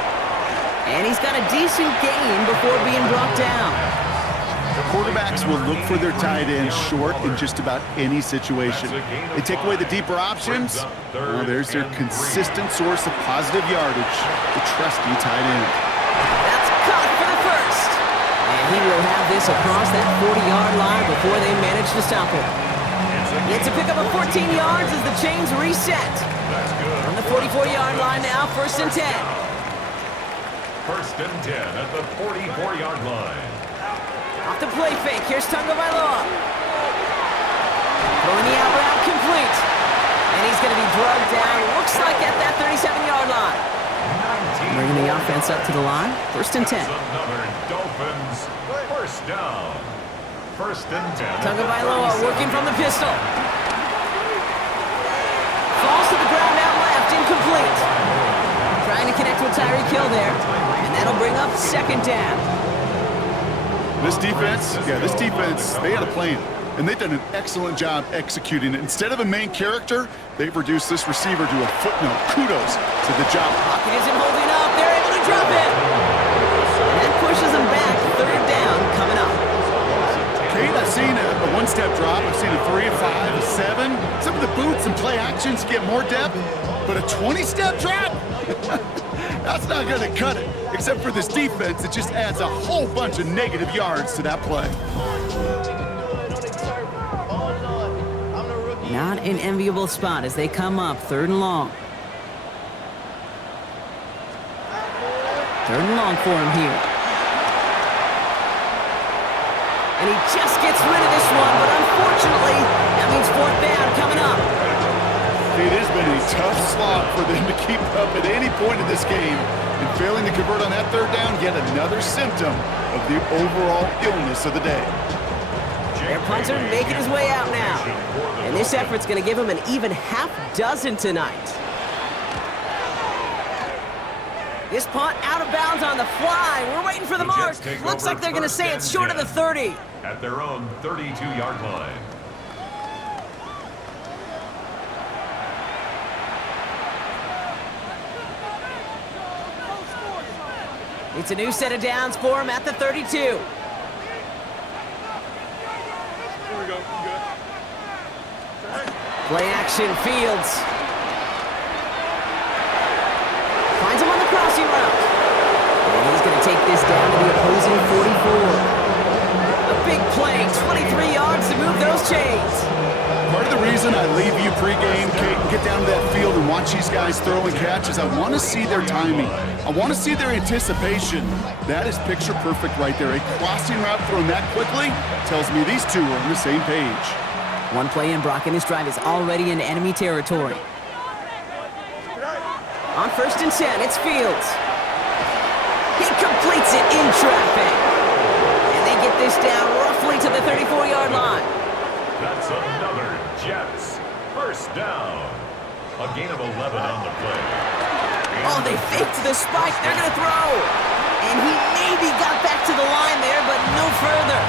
And he's got a decent gain before being brought down. Quarterbacks will look for their tight end short in just about any situation. They take away the deeper options. Well, there's their consistent source of positive yardage, the trusty tight end. That's caught for the first. And he will have this across that 40-yard line before they manage to stop him. It's a pickup of 14 yards as the chains reset. On the 44-yard line now, 1st and 10. 1st and 10 at the 44-yard line. Off the play fake, here's Tunga Bailoa. Throwing the out route complete. And he's going to be drugged down, looks like at that 37-yard line. Bringing the offense up to the line, 1st and 10. Another Dolphins 1st down. 1st and 10. Tunga Bailoa working from the pistol. Falls to the ground out left, incomplete. Trying to connect with Tyreek Hill there. And that'll bring up 2nd down. This defense, they had a plan, and they've done an excellent job executing it. Instead of a main character, they've reduced this receiver to a footnote. Kudos to the job. Pocket isn't holding up. They're able to drop it. And that pushes them back. 3rd down coming up. Kate, I've seen a one-step drop. I've seen a 3, a 5, a 7. Some of the boots and play actions get more depth, but a 20-step drop? That's not going to cut it. Except for this defense, it just adds a whole bunch of negative yards to that play. Not an enviable spot as they come up 3rd and long. 3rd and long for him here. And he just gets rid of this one, but unfortunately, that means 4th down coming up. It has been a tough slog for them to keep up at any point in this game. And failing to convert on that 3rd down, yet another symptom of the overall illness of the day. Their punter making his way out now. And this effort's going to give him an even half dozen tonight. This punt out of bounds on the fly. We're waiting for the mark. Looks like they're going to say it's short of the 30. At their own 32-yard line. It's a new set of downs for him at the 32. Here we go. Good. Play action, Fields. Finds him on the crossing route. And he's going to take this down to the opposing 44. A big play, 23 yards to move those chains. Part of the reason I leave you pregame, Kate, and get down to that field and watch these guys throw and catch is I want to see their timing. I want to see their anticipation. That is picture perfect right there. A crossing route thrown that quickly tells me these two are on the same page. One play in, Brock, and his drive is already in enemy territory. On 1st and 10, it's Fields. He completes it in traffic. And they get this down roughly to the 34-yard line. That's another Jets 1st down. A gain of 11 on the play. Oh, they faked the spike. They're going to throw. And he maybe got back to the line there, but no further.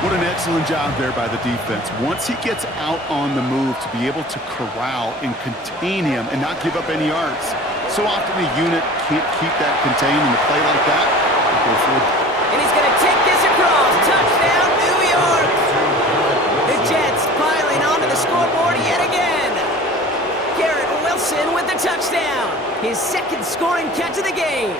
What an excellent job there by the defense. Once he gets out on the move, to be able to corral and contain him and not give up any yards. So often the unit can't keep that contained in a play like that. And he's going to take this across. Touchdown, New York. The Jets piling onto the scoreboard yet again. Garrett Wilson with the touchdown. His 2nd scoring catch of the game.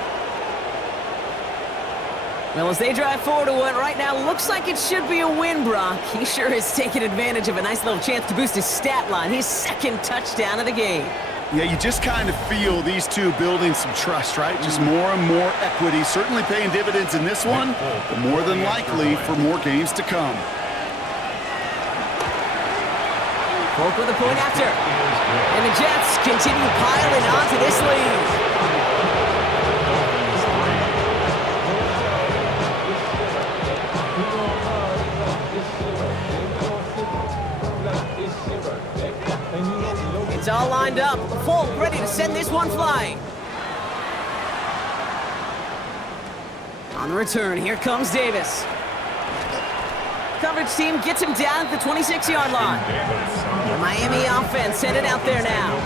Well, as they drive forward to what right now looks like it should be a win, Brock, he sure is taking advantage of a nice little chance to boost his stat line. His 2nd touchdown of the game. Yeah, you just kind of feel these two building some trust, right? Just more and more equity, certainly paying dividends in this one, but more than likely for more games to come. Folk with a point after. And the Jets continue piling onto this lead. It's all lined up. Folk ready to send this one flying. On the return, here comes Davis. Coverage team gets him down at the 26-yard line. The Miami offense headed out there now.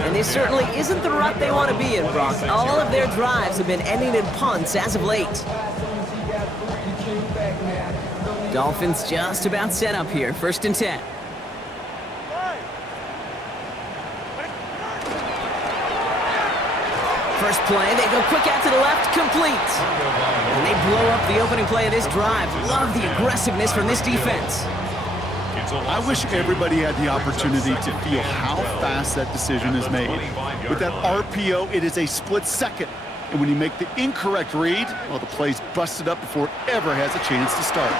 And this certainly isn't the rut they want to be in, Brock. All of their drives have been ending in punts as of late. Dolphins just about set up here, 1st and 10. First play, they go quick out to the left, complete. And they blow up the opening play of this drive. Love the aggressiveness from this defense. I wish everybody had the opportunity to feel how fast that decision is made. With that RPO, it is a split second. And when you make the incorrect read, well, the play's busted up before it ever has a chance to start.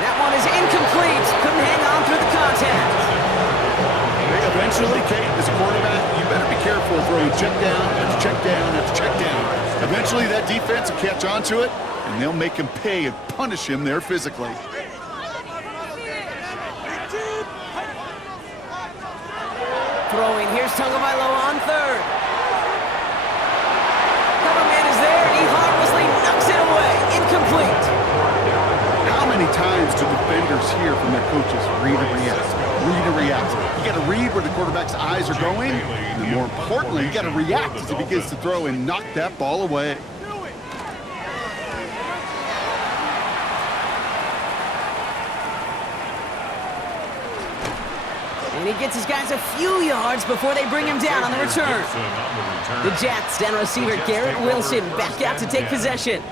That one is incomplete. Couldn't hang on through the contact. Eventually, Kate, as a quarterback, you better be careful throwing check down after check down after check down. Eventually, that defense will catch on to it, and they'll make him pay and punish him there physically. Throwing, here's Tagovailoa on 3rd. Cover man is there, and he harmlessly knocks it away. Incomplete. How many times do defenders hear from their coaches, read and react, read and react? You got to read where the quarterback's eyes are going, and then more importantly, you got to react as he begins to throw and knock that ball away. And he gets his guys a few yards before they bring him down on the return. The Jets down receiver Garrett Wilson back out to take possession.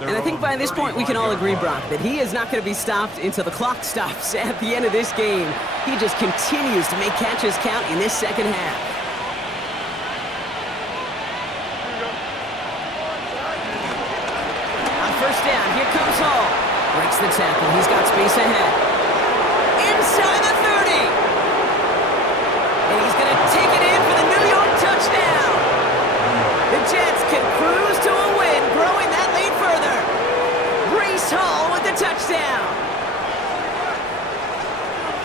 And I think by this point we can all agree, Brock, that he is not going to be stopped until the clock stops at the end of this game. He just continues to make catches count in this second half. On 1st down, here comes Hall. Breaks the tackle. He's got space ahead. Inside the 30. And he's going to take it in for the New York touchdown. The Jets can cruise to a win, growing that lead further. Breece Hall with the touchdown.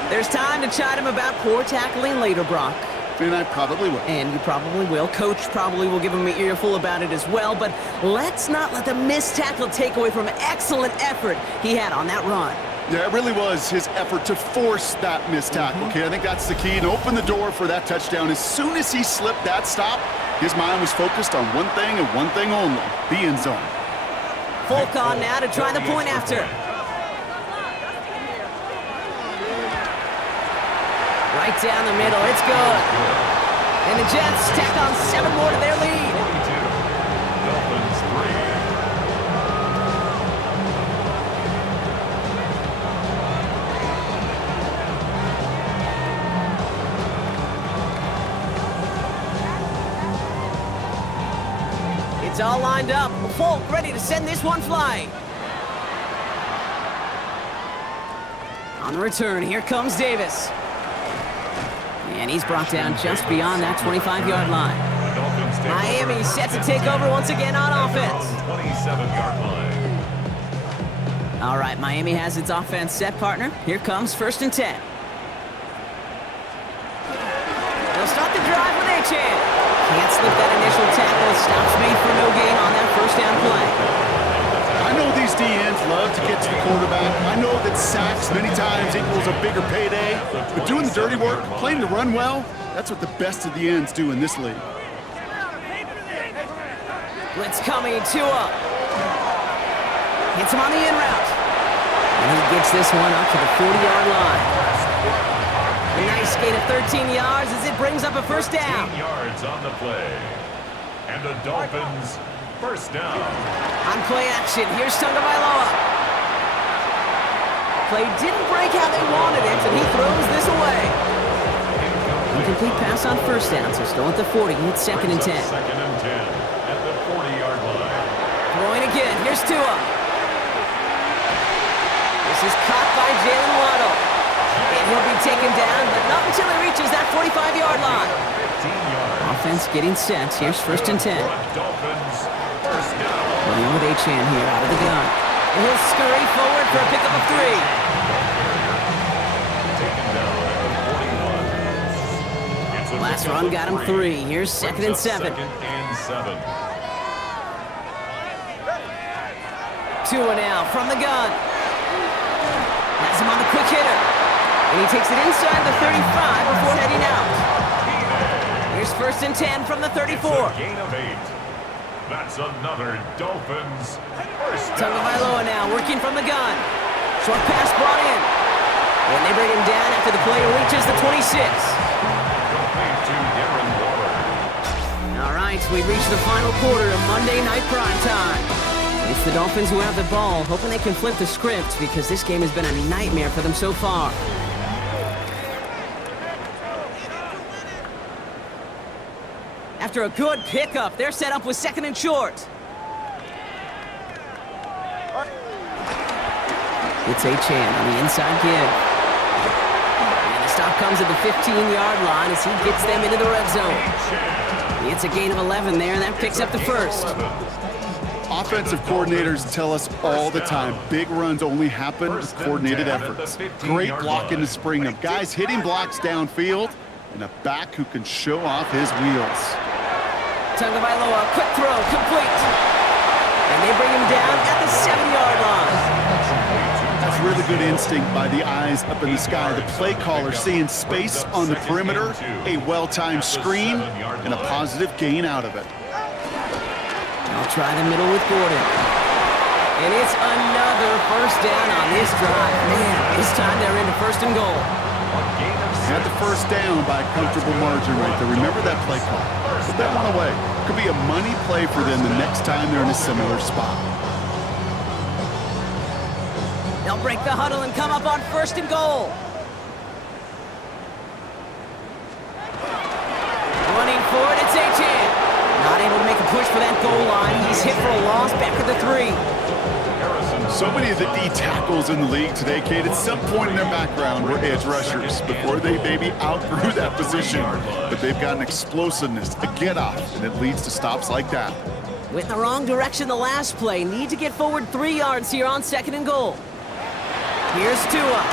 There's time to chide him about poor tackling later, Brock. And I probably will. And you probably will. Coach probably will give him an earful about it as well. But let's not let the missed tackle take away from excellent effort he had on that run. Yeah, it really was his effort to force that missed tackle. Okay, I think that's the key, and open the door for that touchdown. As soon as he slipped that stop, his mind was focused on one thing and one thing only, the end zone. Folk on now to try the point after. Right down the middle, it's good. And the Jets tack on 7 more to their lead. Dolphins 3. It's all lined up. Folk ready to send this one flying. On the return, here comes Davis. And he's brought down just beyond that 25-yard line. Miami set to take over once again on offense. 27-yard line. All right, Miami has its offense set, partner. Here comes 1st and 10. They'll start the drive with A-Chan. Can't slip that initial tackle. Stops made for no gain on that 1st down play. I know these DNs love to get to the quarterback. I know that sacks many times equals a bigger payday. But doing the dirty work, playing the run well, that's what the best of the ends do in this league. Blitz coming, Tua. Hits him on the in route. And he gets this one up to the 40-yard line. A nice gain of 13 yards as it brings up a 1st down. 13 yards on the play. And the Dolphins 1st down. On play action, here's Tagovailoa. Play didn't break how they wanted it, and he throws this away. Incomplete pass on first down, so still at the 40. It's 2nd and 10. Second and 10 at the 40-yard line. Throwing again. Here's Tua. This is caught by Jalen Waddle. And he'll be taken down, but not until he reaches that 45-yard line. 15 yards. Offense getting set. Here's 1st and 10. Dolphins, first down. Running with Achane here out of the gun. And he'll scurry forward for a pickup of 3. Taken down at the 41. It's a Last pickup run of got him 3. Here's 2nd and 7. 2nd and 7. Tua now from the gun. Has him on the quick hitter. And he takes it inside the 35 before heading out. Here's 1st and 10 from the 34. It's a gain of 8. That's another Dolphins first down. Tagovailoa now working from the gun. Short pass brought in. And they bring him down after the player reaches the 26. Complete to Darren Waller. All right, we've reached the final quarter of Monday Night Prime Time. It's the Dolphins who have the ball, hoping they can flip the script because this game has been a nightmare for them so far. After a good pickup, they're set up with 2nd and short. It's Achane on the inside give. And the stop comes at the 15-yard line as he gets them into the red zone. It's a gain of 11 there, and that picks up the first. Offensive coordinators tell us all the time, big runs only happen with coordinated efforts. Great block in the spring of guys hitting blocks downfield and a back who can show off his wheels. Tagovailoa, quick throw, complete. And they bring him down at the 7-yard line. That's really good instinct by the eyes up in the sky. The play caller seeing space on the perimeter, a well-timed screen, and a positive gain out of it. I'll try the middle with Gordon. And it's another first down on this drive. Man, this time they're into 1st and goal. Had the first down by a comfortable margin right there. Remember that play call. Put that one away. Could be a money play for them the next time they're in a similar spot. They'll break the huddle and come up on 1st and goal. Running forward, it's Achane. Not able to make a push for that goal line. He's hit for a loss back at the 3. So many of the D tackles in the league today, Kate, at some point in their background were edge rushers before they maybe outgrew that position. But they've got an explosiveness, a get-off, and it leads to stops like that. Went in the wrong direction the last play. Need to get forward 3 yards here on 2nd and goal. Here's Tua.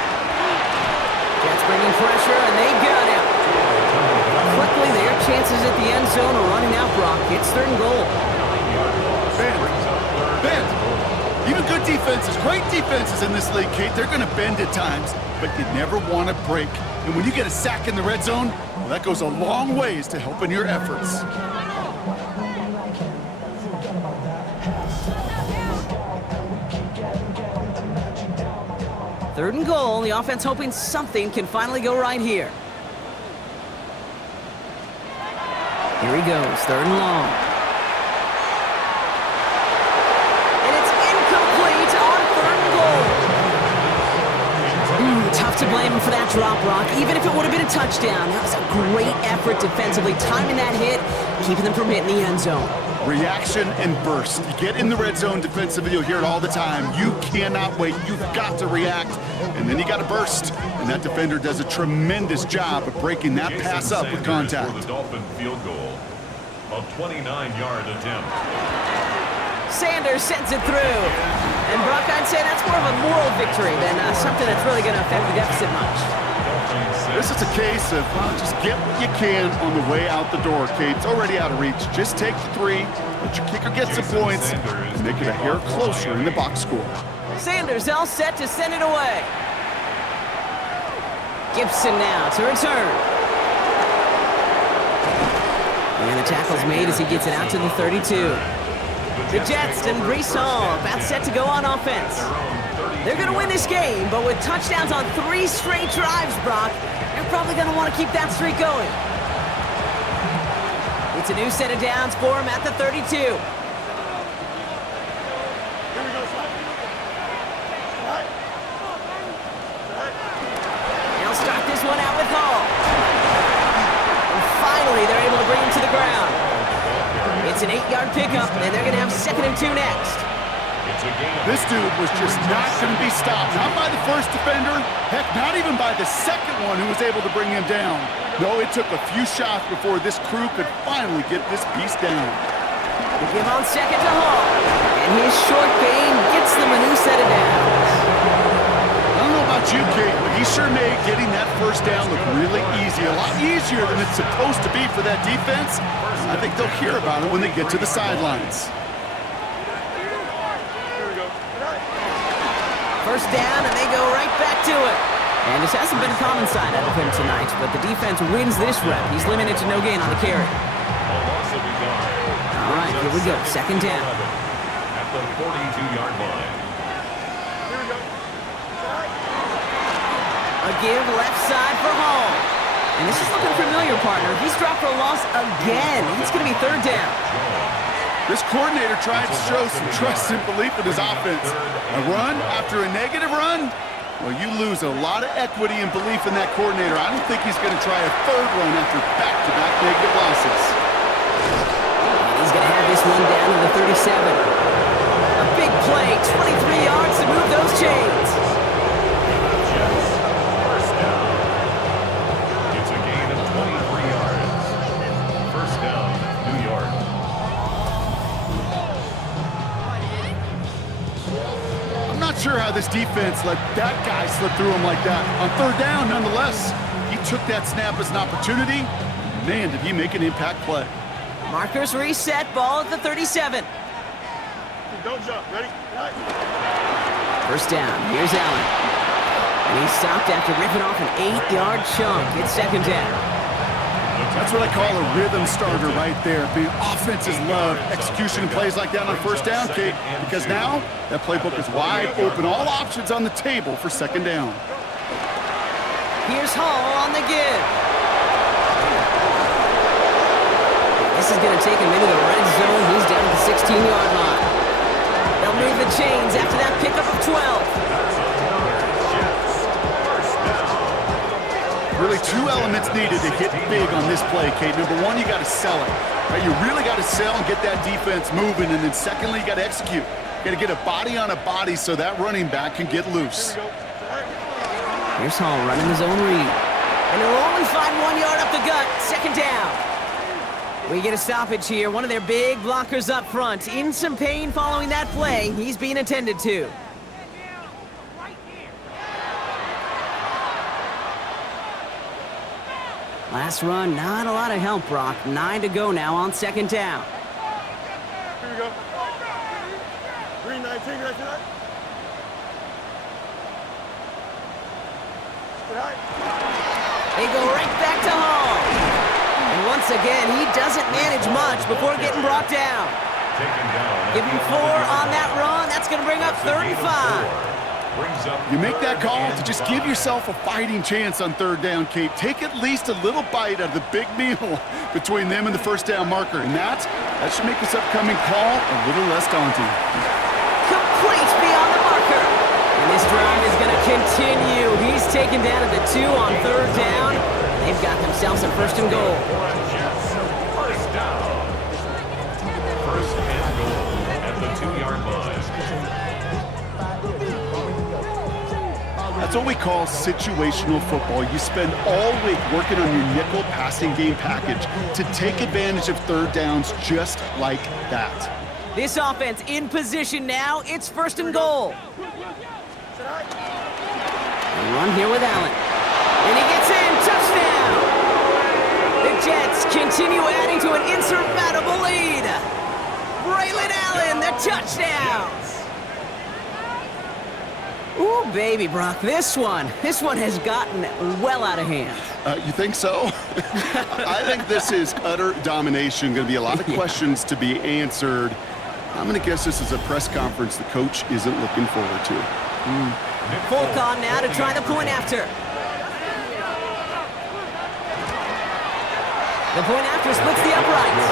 Jets bringing pressure, and they got him. Quickly, their chances at the end zone are running out, Brock. It's 3rd and goal. Bend. Even good defenses, great defenses in this league, Kate, they're going to bend at times, but you never want to break. And when you get a sack in the red zone, well, that goes a long ways to helping your efforts. Third and goal. The offense hoping something can finally go right here. Here he goes, 3rd and long. And it's incomplete on 3rd and goal. Tough to blame him for that drop, Rock, even if it would have been a touchdown. That was a great effort defensively, timing that hit, keeping them from hitting the end zone. Reaction and burst. You get in the red zone defensively, you'll hear it all the time. You cannot wait. You've got to react, and then you got to burst. And that defender does a tremendous job of breaking that pass up with contact. For the Dolphin field goal, a 29-yard attempt. Sanders sends it through. And Brock, I'd say that's more of a moral victory than something that's really going to affect the deficit much. This is a case of just get what you can on the way out the door, Kate. It's already out of reach. Just take the 3, let your kicker get some points, and make it a hair closer in the box score. Sanders all set to send it away. Gibson now to return. And the tackle's made as he gets it out to the 32. The Jets and Breece Hall about set to go on offense. They're going to win this game, but with touchdowns on 3 straight drives, Brock, they're probably going to want to keep that streak going. It's a new set of downs for him at the 32. They'll start this one out with Hall. ground. It's an 8-yard pickup, and they're going to have 2nd and 2 next. This dude was just not going to be stopped. Not by the first defender. Heck, not even by the second one who was able to bring him down. No, it took a few shots before this crew could finally get this beast down. They give on 2nd to Hall. And his short gain gets them a new set of downs. I don't know about you, Kate, but he sure made getting that first down look really easy. A lot easier than it's supposed to be for that defense. I think they'll hear about it when they get to the sidelines. First down, and they go right back to it. And this hasn't been a common side out of him tonight, but the defense wins this rep. He's limited to no gain on the carry. All right, here we go. 2nd down. At the 42-yard line. A give left side for Hall. And this is looking familiar, partner. He's dropped for a loss again. It's going to be 3rd down. This coordinator tried to show some trust and belief in his offense. A run after a negative run? Well, you lose a lot of equity and belief in that coordinator. I don't think he's going to try a 3rd run after back-to-back negative losses. And he's going to have this one down to the 37. A big play, 23 yards to move those chains. Jets, first down. It's a gain of 23 yards. First down, New York. I'm not sure how this defense let that guy slip through him like that. On 3rd down, nonetheless, he took that snap as an opportunity. Man, did he make an impact play. Markers reset, ball at the 37. Don't jump. Ready? First down, here's Allen. And he stopped after ripping off an 8-yard chunk. It's 2nd down. That's what I call a rhythm starter right there. The offenses love execution and plays like that on 1st down, Kate, because now that playbook is wide open. All options on the table for 2nd down. Here's Hall on the give. This is going to take him into the red zone. He's down at the 16-yard line. They'll move the chains after that pickup of 12. Really 2 elements needed to hit big on this play, Kate. Number 1, you got to sell it. Right? You really got to sell and get that defense moving. And then secondly, you got to execute. You got to get a body on a body so that running back can get loose. Here's Hall running his own read. And he'll only find 1 yard up the gut. 2nd down. We get a stoppage here. One of their big blockers up front. In some pain following that play. He's being attended to. Last run, not a lot of help, Brock. 9 to go now on 2nd down. Here we go. 3-19, right tonight. They go right back to Hall. And once again, he doesn't manage much before getting brought down. Give him 4 on that run. That's going to bring up 3rd and 5. You make that call to just give yourself a fighting chance on 3rd down, Kate. Take at least a little bite out of the big meal between them and the 1st down marker. And that should make this upcoming call a little less daunting. Complete beyond the marker. And this drive is going to continue. He's taken down at the 2 on 3rd down. They've got themselves a 1st and goal. First down. 1st and goal at the 2-yard line. That's what we call situational football. You spend all week working on your nickel passing game package to take advantage of 3rd downs just like that. This offense in position now. It's 1st and goal. A run here with Allen. And he gets in. Touchdown! The Jets continue adding to an insurmountable lead. Braylon Allen, the touchdown! Ooh, baby, Brock, this one has gotten well out of hand. You think so? I think this is utter domination. Going to be a lot of questions to be answered. I'm going to guess this is a press conference the coach isn't looking forward to. Folk on now to try the point after. The point after splits the uprights.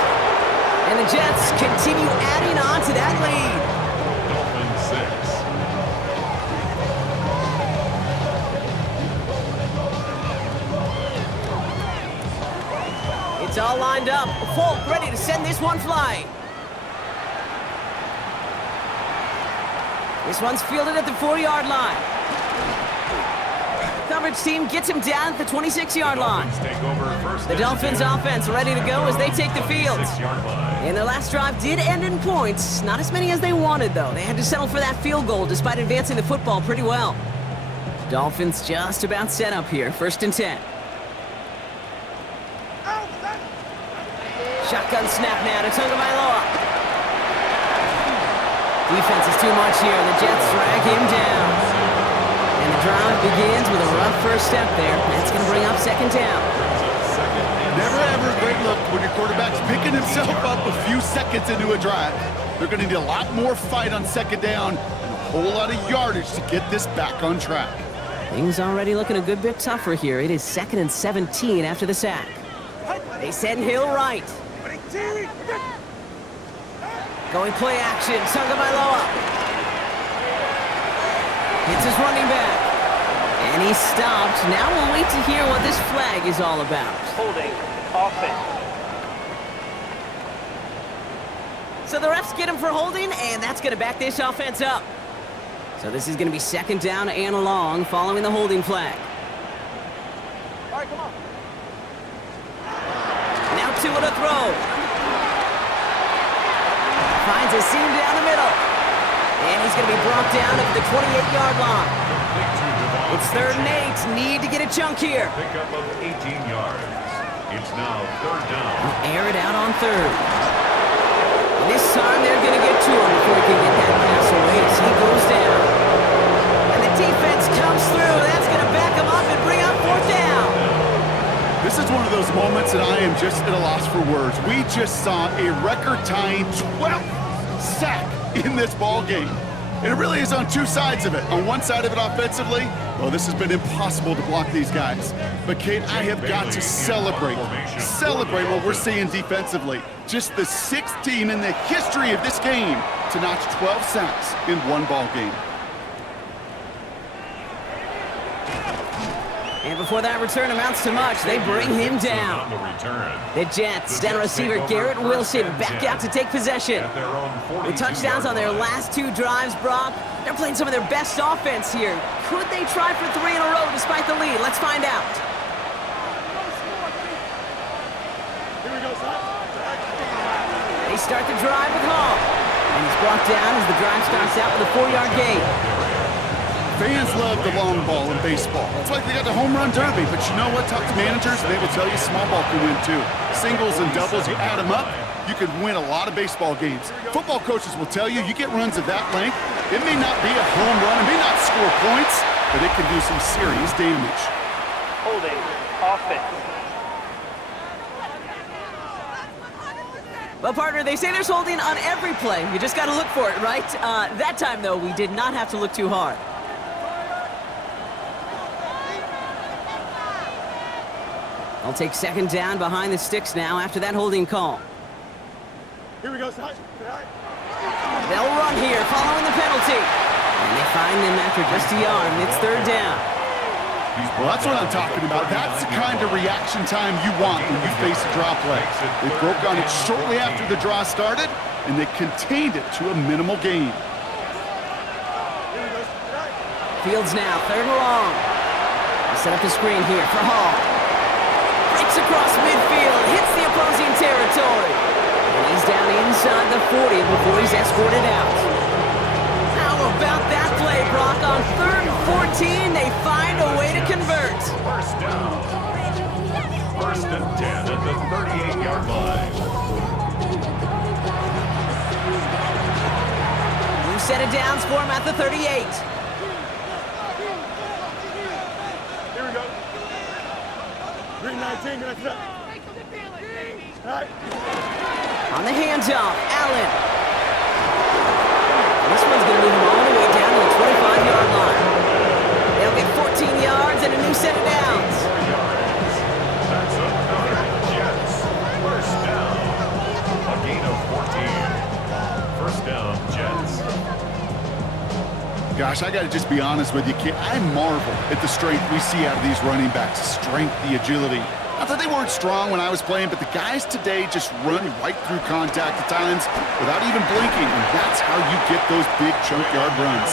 And the Jets continue adding on to that lead. Dolphins 6. It's all lined up. Folk ready to send this one flying. This one's fielded at the 4-yard line. Coverage team gets him down at the 26-yard line. The Dolphins offense ready to go as they take the field. And their last drive did end in points. Not as many as they wanted, though. They had to settle for that field goal despite advancing the football pretty well. Dolphins just about set up here. 1st and 10. Shotgun snap now to Tagovailoa. Defense is too much here. The Jets drag him down. And the drive begins with a rough first step there. That's going to bring up 2nd down. Never ever a great look when your quarterback's picking himself up a few seconds into a drive. They're going to need a lot more fight on 2nd down and a whole lot of yardage to get this back on track. Things already looking a good bit tougher here. It is 2nd and 17 after the sack. They send Hill right. Going play action, Tagovailoa. Hits his running back. And he's stopped. Now we'll wait to hear what this flag is all about. Holding. Offense. So the refs get him for holding, and that's going to back this offense up. So this is going to be 2nd down and long following the holding flag. All right, come on. Now Tua to throw. Finds a seam down the middle. And he's going to be brought down at the 28-yard line. It's 3rd and 8. Need to get a chunk here. Pickup of 18 yards. It's now 3rd down. Air it out on 3rd. And this time they're going to get to him before he can get that pass away as he goes down. And the defense comes through. That's going to back him up and bring up 4th down. This is one of those moments that I am just at a loss for words. We just saw a record-tying 12th sack in this ball game. And it really is on two sides of it. On one side of it offensively, well, this has been impossible to block these guys. But, Kate, I have got to celebrate what we're seeing defensively. Just the 6th team in the history of this game to notch 12 sacks in one ball game. And before that return amounts to much, they bring him down. The Jets, down receiver Garrett Wilson, back out to take possession. With touchdowns on their last 2 drives, Brock, they're playing some of their best offense here. Could they try for 3 in a row despite the lead? Let's find out. Here we go, son. They start the drive with Hall. And he's brought down as the drive starts out with a 4-yard gain. Fans love the long ball in baseball. It's like they got the home run derby, but you know what? Talk to managers, and they will tell you small ball can win too. Singles and doubles, you add them up, you can win a lot of baseball games. Football coaches will tell you, you get runs of that length, it may not be a home run, it may not score points, but it can do some serious damage. Holding. Offense. Well, partner, they say there's holding on every play. You just got to look for it, right? That time, though, we did not have to look too hard. I'll take 2nd down behind the sticks now after that holding call. Here we go, son. They'll run here following the penalty. And they find them after just a yard, and it's 3rd down. Well, that's what I'm talking about. That's the kind of reaction time you want when you face a draw play. They broke on it shortly after the draw started, and they contained it to a minimal gain. Fields now, 3rd and long. They set up the screen here for Hall. Breaks across midfield, hits the opposing territory. And he's down inside the 40 before he's escorted out. How about that play, Brock? On 3rd and 14, they find a way to convert. 1st down. 1st and 10 at the 38-yard line. New set of downs for him at the 38. Here we go. Green 19, gonna set. All right. On the handoff, Allen. This one's going to move him all the way down to the 25-yard line. They'll get 14 yards and a new set of downs. That's another Jets. 1st down. A gain of 14. 1st down, Jets. Gosh, I got to just be honest with you, kid. I marvel at the strength we see out of these running backs. The strength, the agility. I Not that they weren't strong when I was playing, but the guys today just run right through contact at times without even blinking, and that's how you get those big chunk yard runs.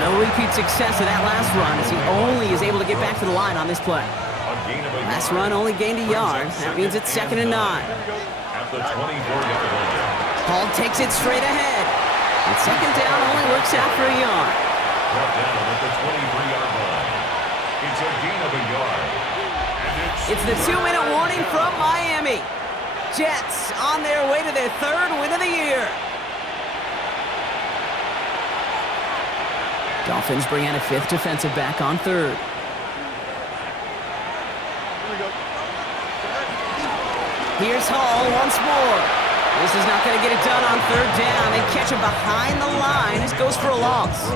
No repeat success of that last run as he only is able to get back to the line on this play. Last run only gained a yard. That means it's 2nd and 9. At the 24-yard line. Hall takes it straight ahead. And 2nd down only works out for a yard. Brought down at the 23-yard line. It's a gain of a yard. And It's the 2-minute warning from Miami. Jets on their way to their 3rd win of the year. Dolphins bring out a 5th defensive back on 3rd. Here's Hall once more. This is not going to get it done on 3rd down. They catch him behind the line. This goes for a loss.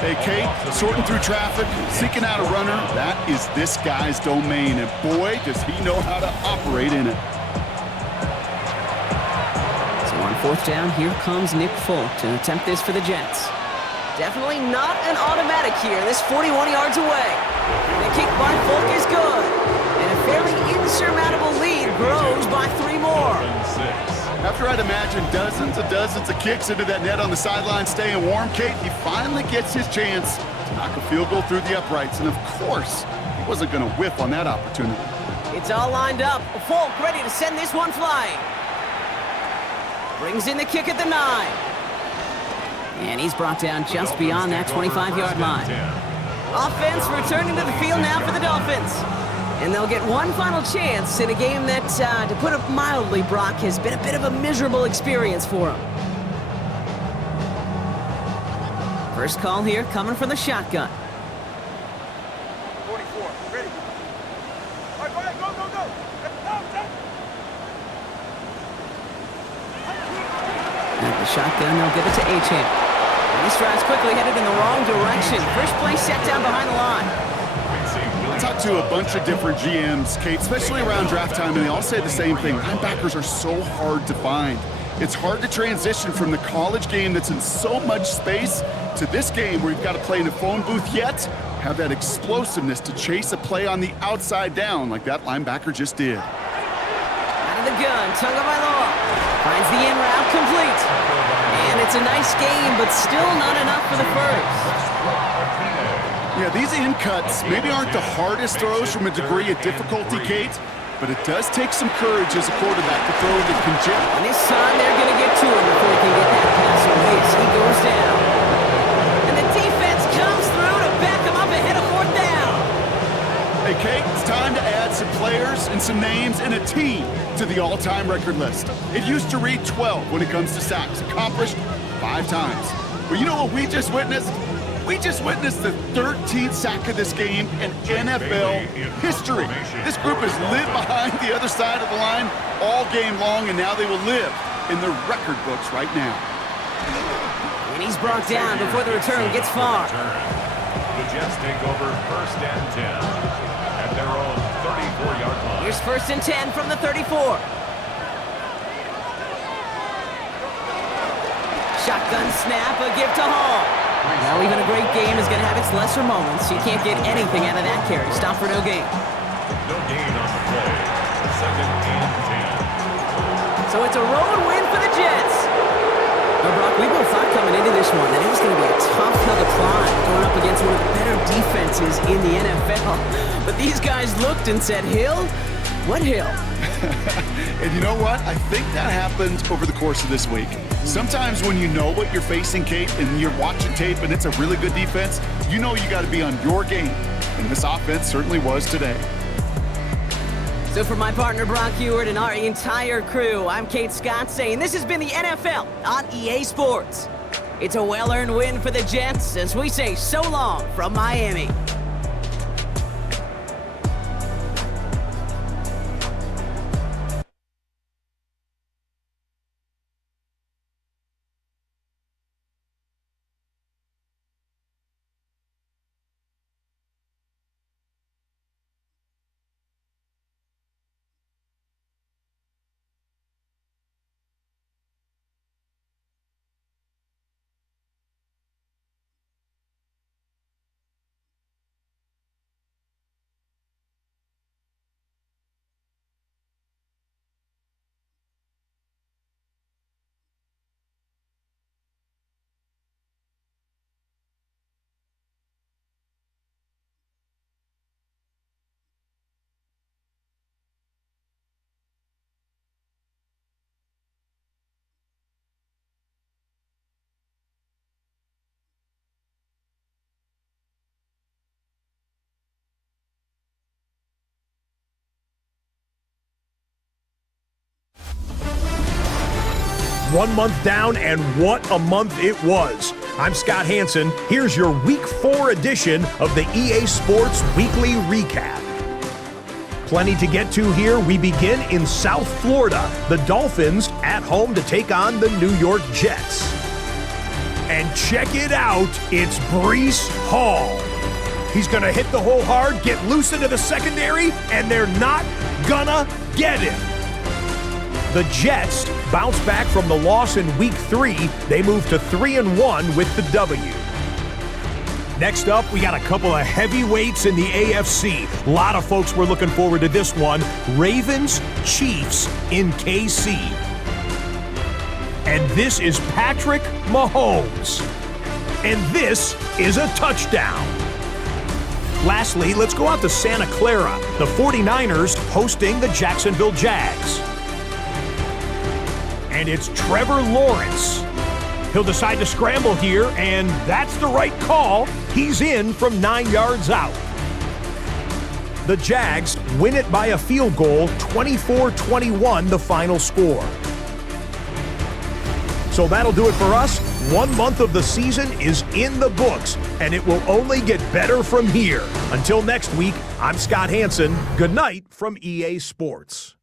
Hey, Kate, sorting through traffic, seeking out a runner, that is this guy's domain, and boy, does he know how to operate in it. So on 4th down, here comes Nick Folk to attempt this for the Jets. Definitely not an automatic here. This 41 yards away. The kick by Folk is good. And a fairly insurmountable lead grows by 3 more. After I'd imagine dozens of kicks into that net on the sideline staying warm, Kate, he finally gets his chance to knock a field goal through the uprights, and of course, he wasn't going to whiff on that opportunity. It's all lined up. Folk ready to send this one flying. Brings in the kick at the 9. And he's brought down just beyond that 25-yard line. Offense returning to the field now for the Dolphins. And they'll get one final chance in a game that, to put it mildly, Brock, has been a bit of a miserable experience for them. First call here coming from the shotgun. 44, ready. All right, go ahead, go. At the shotgun, they'll give it to Achane. And this drive's quickly headed in the wrong direction. First play set down behind the line. I talked to a bunch of different GMs, Kate, especially around draft time, and they all say the same thing. Linebackers are so hard to find. It's hard to transition from the college game that's in so much space to this game where you've got to play in a phone booth, yet have that explosiveness to chase a play on the outside down like that linebacker just did. Out of the gun, Tagovailoa finds the in route complete. And it's a nice game, but still not enough for the first. Yeah, these in cuts maybe aren't the hardest throws from a degree of difficulty, Kate, but it does take some courage as a quarterback to throw that can jump. And this time they're going to get to him before he can get that pass release. He goes down. And the defense comes through to back him up ahead of 4th down. Hey, Kate, it's time to add some players and some names and a team to the all-time record list. It used to read 12 when it comes to sacks, accomplished 5 times. But you know what we just witnessed? We just witnessed the 13th sack of this game in NFL history. This group has lived behind the other side of the line all game long, and now they will live in the record books right now. And he's brought down before the return gets far. The Jets take over 1st and 10 at their own 34-yard line. Here's 1st and 10 from the 34. Shotgun snap, a give to Hall. Now even a great game is going to have its lesser moments. You can't get anything out of that carry. Stop for no gain. No gain on the play. 2nd and 10. So it's a road win for the Jets. Now, Brock, we both thought coming into this one that it was going to be a tough hill to climb going up against one of the better defenses in the NFL. But these guys looked and said, Hill? What hill? And you know what? I think that happened over the course of this week. Sometimes when you know what you're facing, Kate, and you're watching tape and it's a really good defense, you know you got to be on your game. And this offense certainly was today. So for my partner Brock Heward and our entire crew, I'm Kate Scott saying this has been the NFL on EA Sports. It's a well-earned win for the Jets as we say so long from Miami. 1 month down, and what a month it was. I'm Scott Hansen. Here's your Week 4 edition of the EA Sports Weekly Recap. Plenty to get to here. We begin in South Florida. The Dolphins at home to take on the New York Jets. And check it out, it's Breece Hall. He's going to hit the hole hard, get loose into the secondary, and they're not gonna get him. The Jets bounce back from the loss in Week 3. They move to 3-1 with the W. Next up, we got a couple of heavyweights in the AFC. A lot of folks were looking forward to this one. Ravens, Chiefs in KC. And this is Patrick Mahomes. And this is a touchdown. Lastly, let's go out to Santa Clara. The 49ers hosting the Jacksonville Jags. And it's Trevor Lawrence. He'll decide to scramble here, and that's the right call. He's in from 9 yards out. The Jags win it by a field goal, 24-21 the final score. So that'll do it for us. 1 month of the season is in the books, and it will only get better from here. Until next week, I'm Scott Hansen. Good night from EA Sports.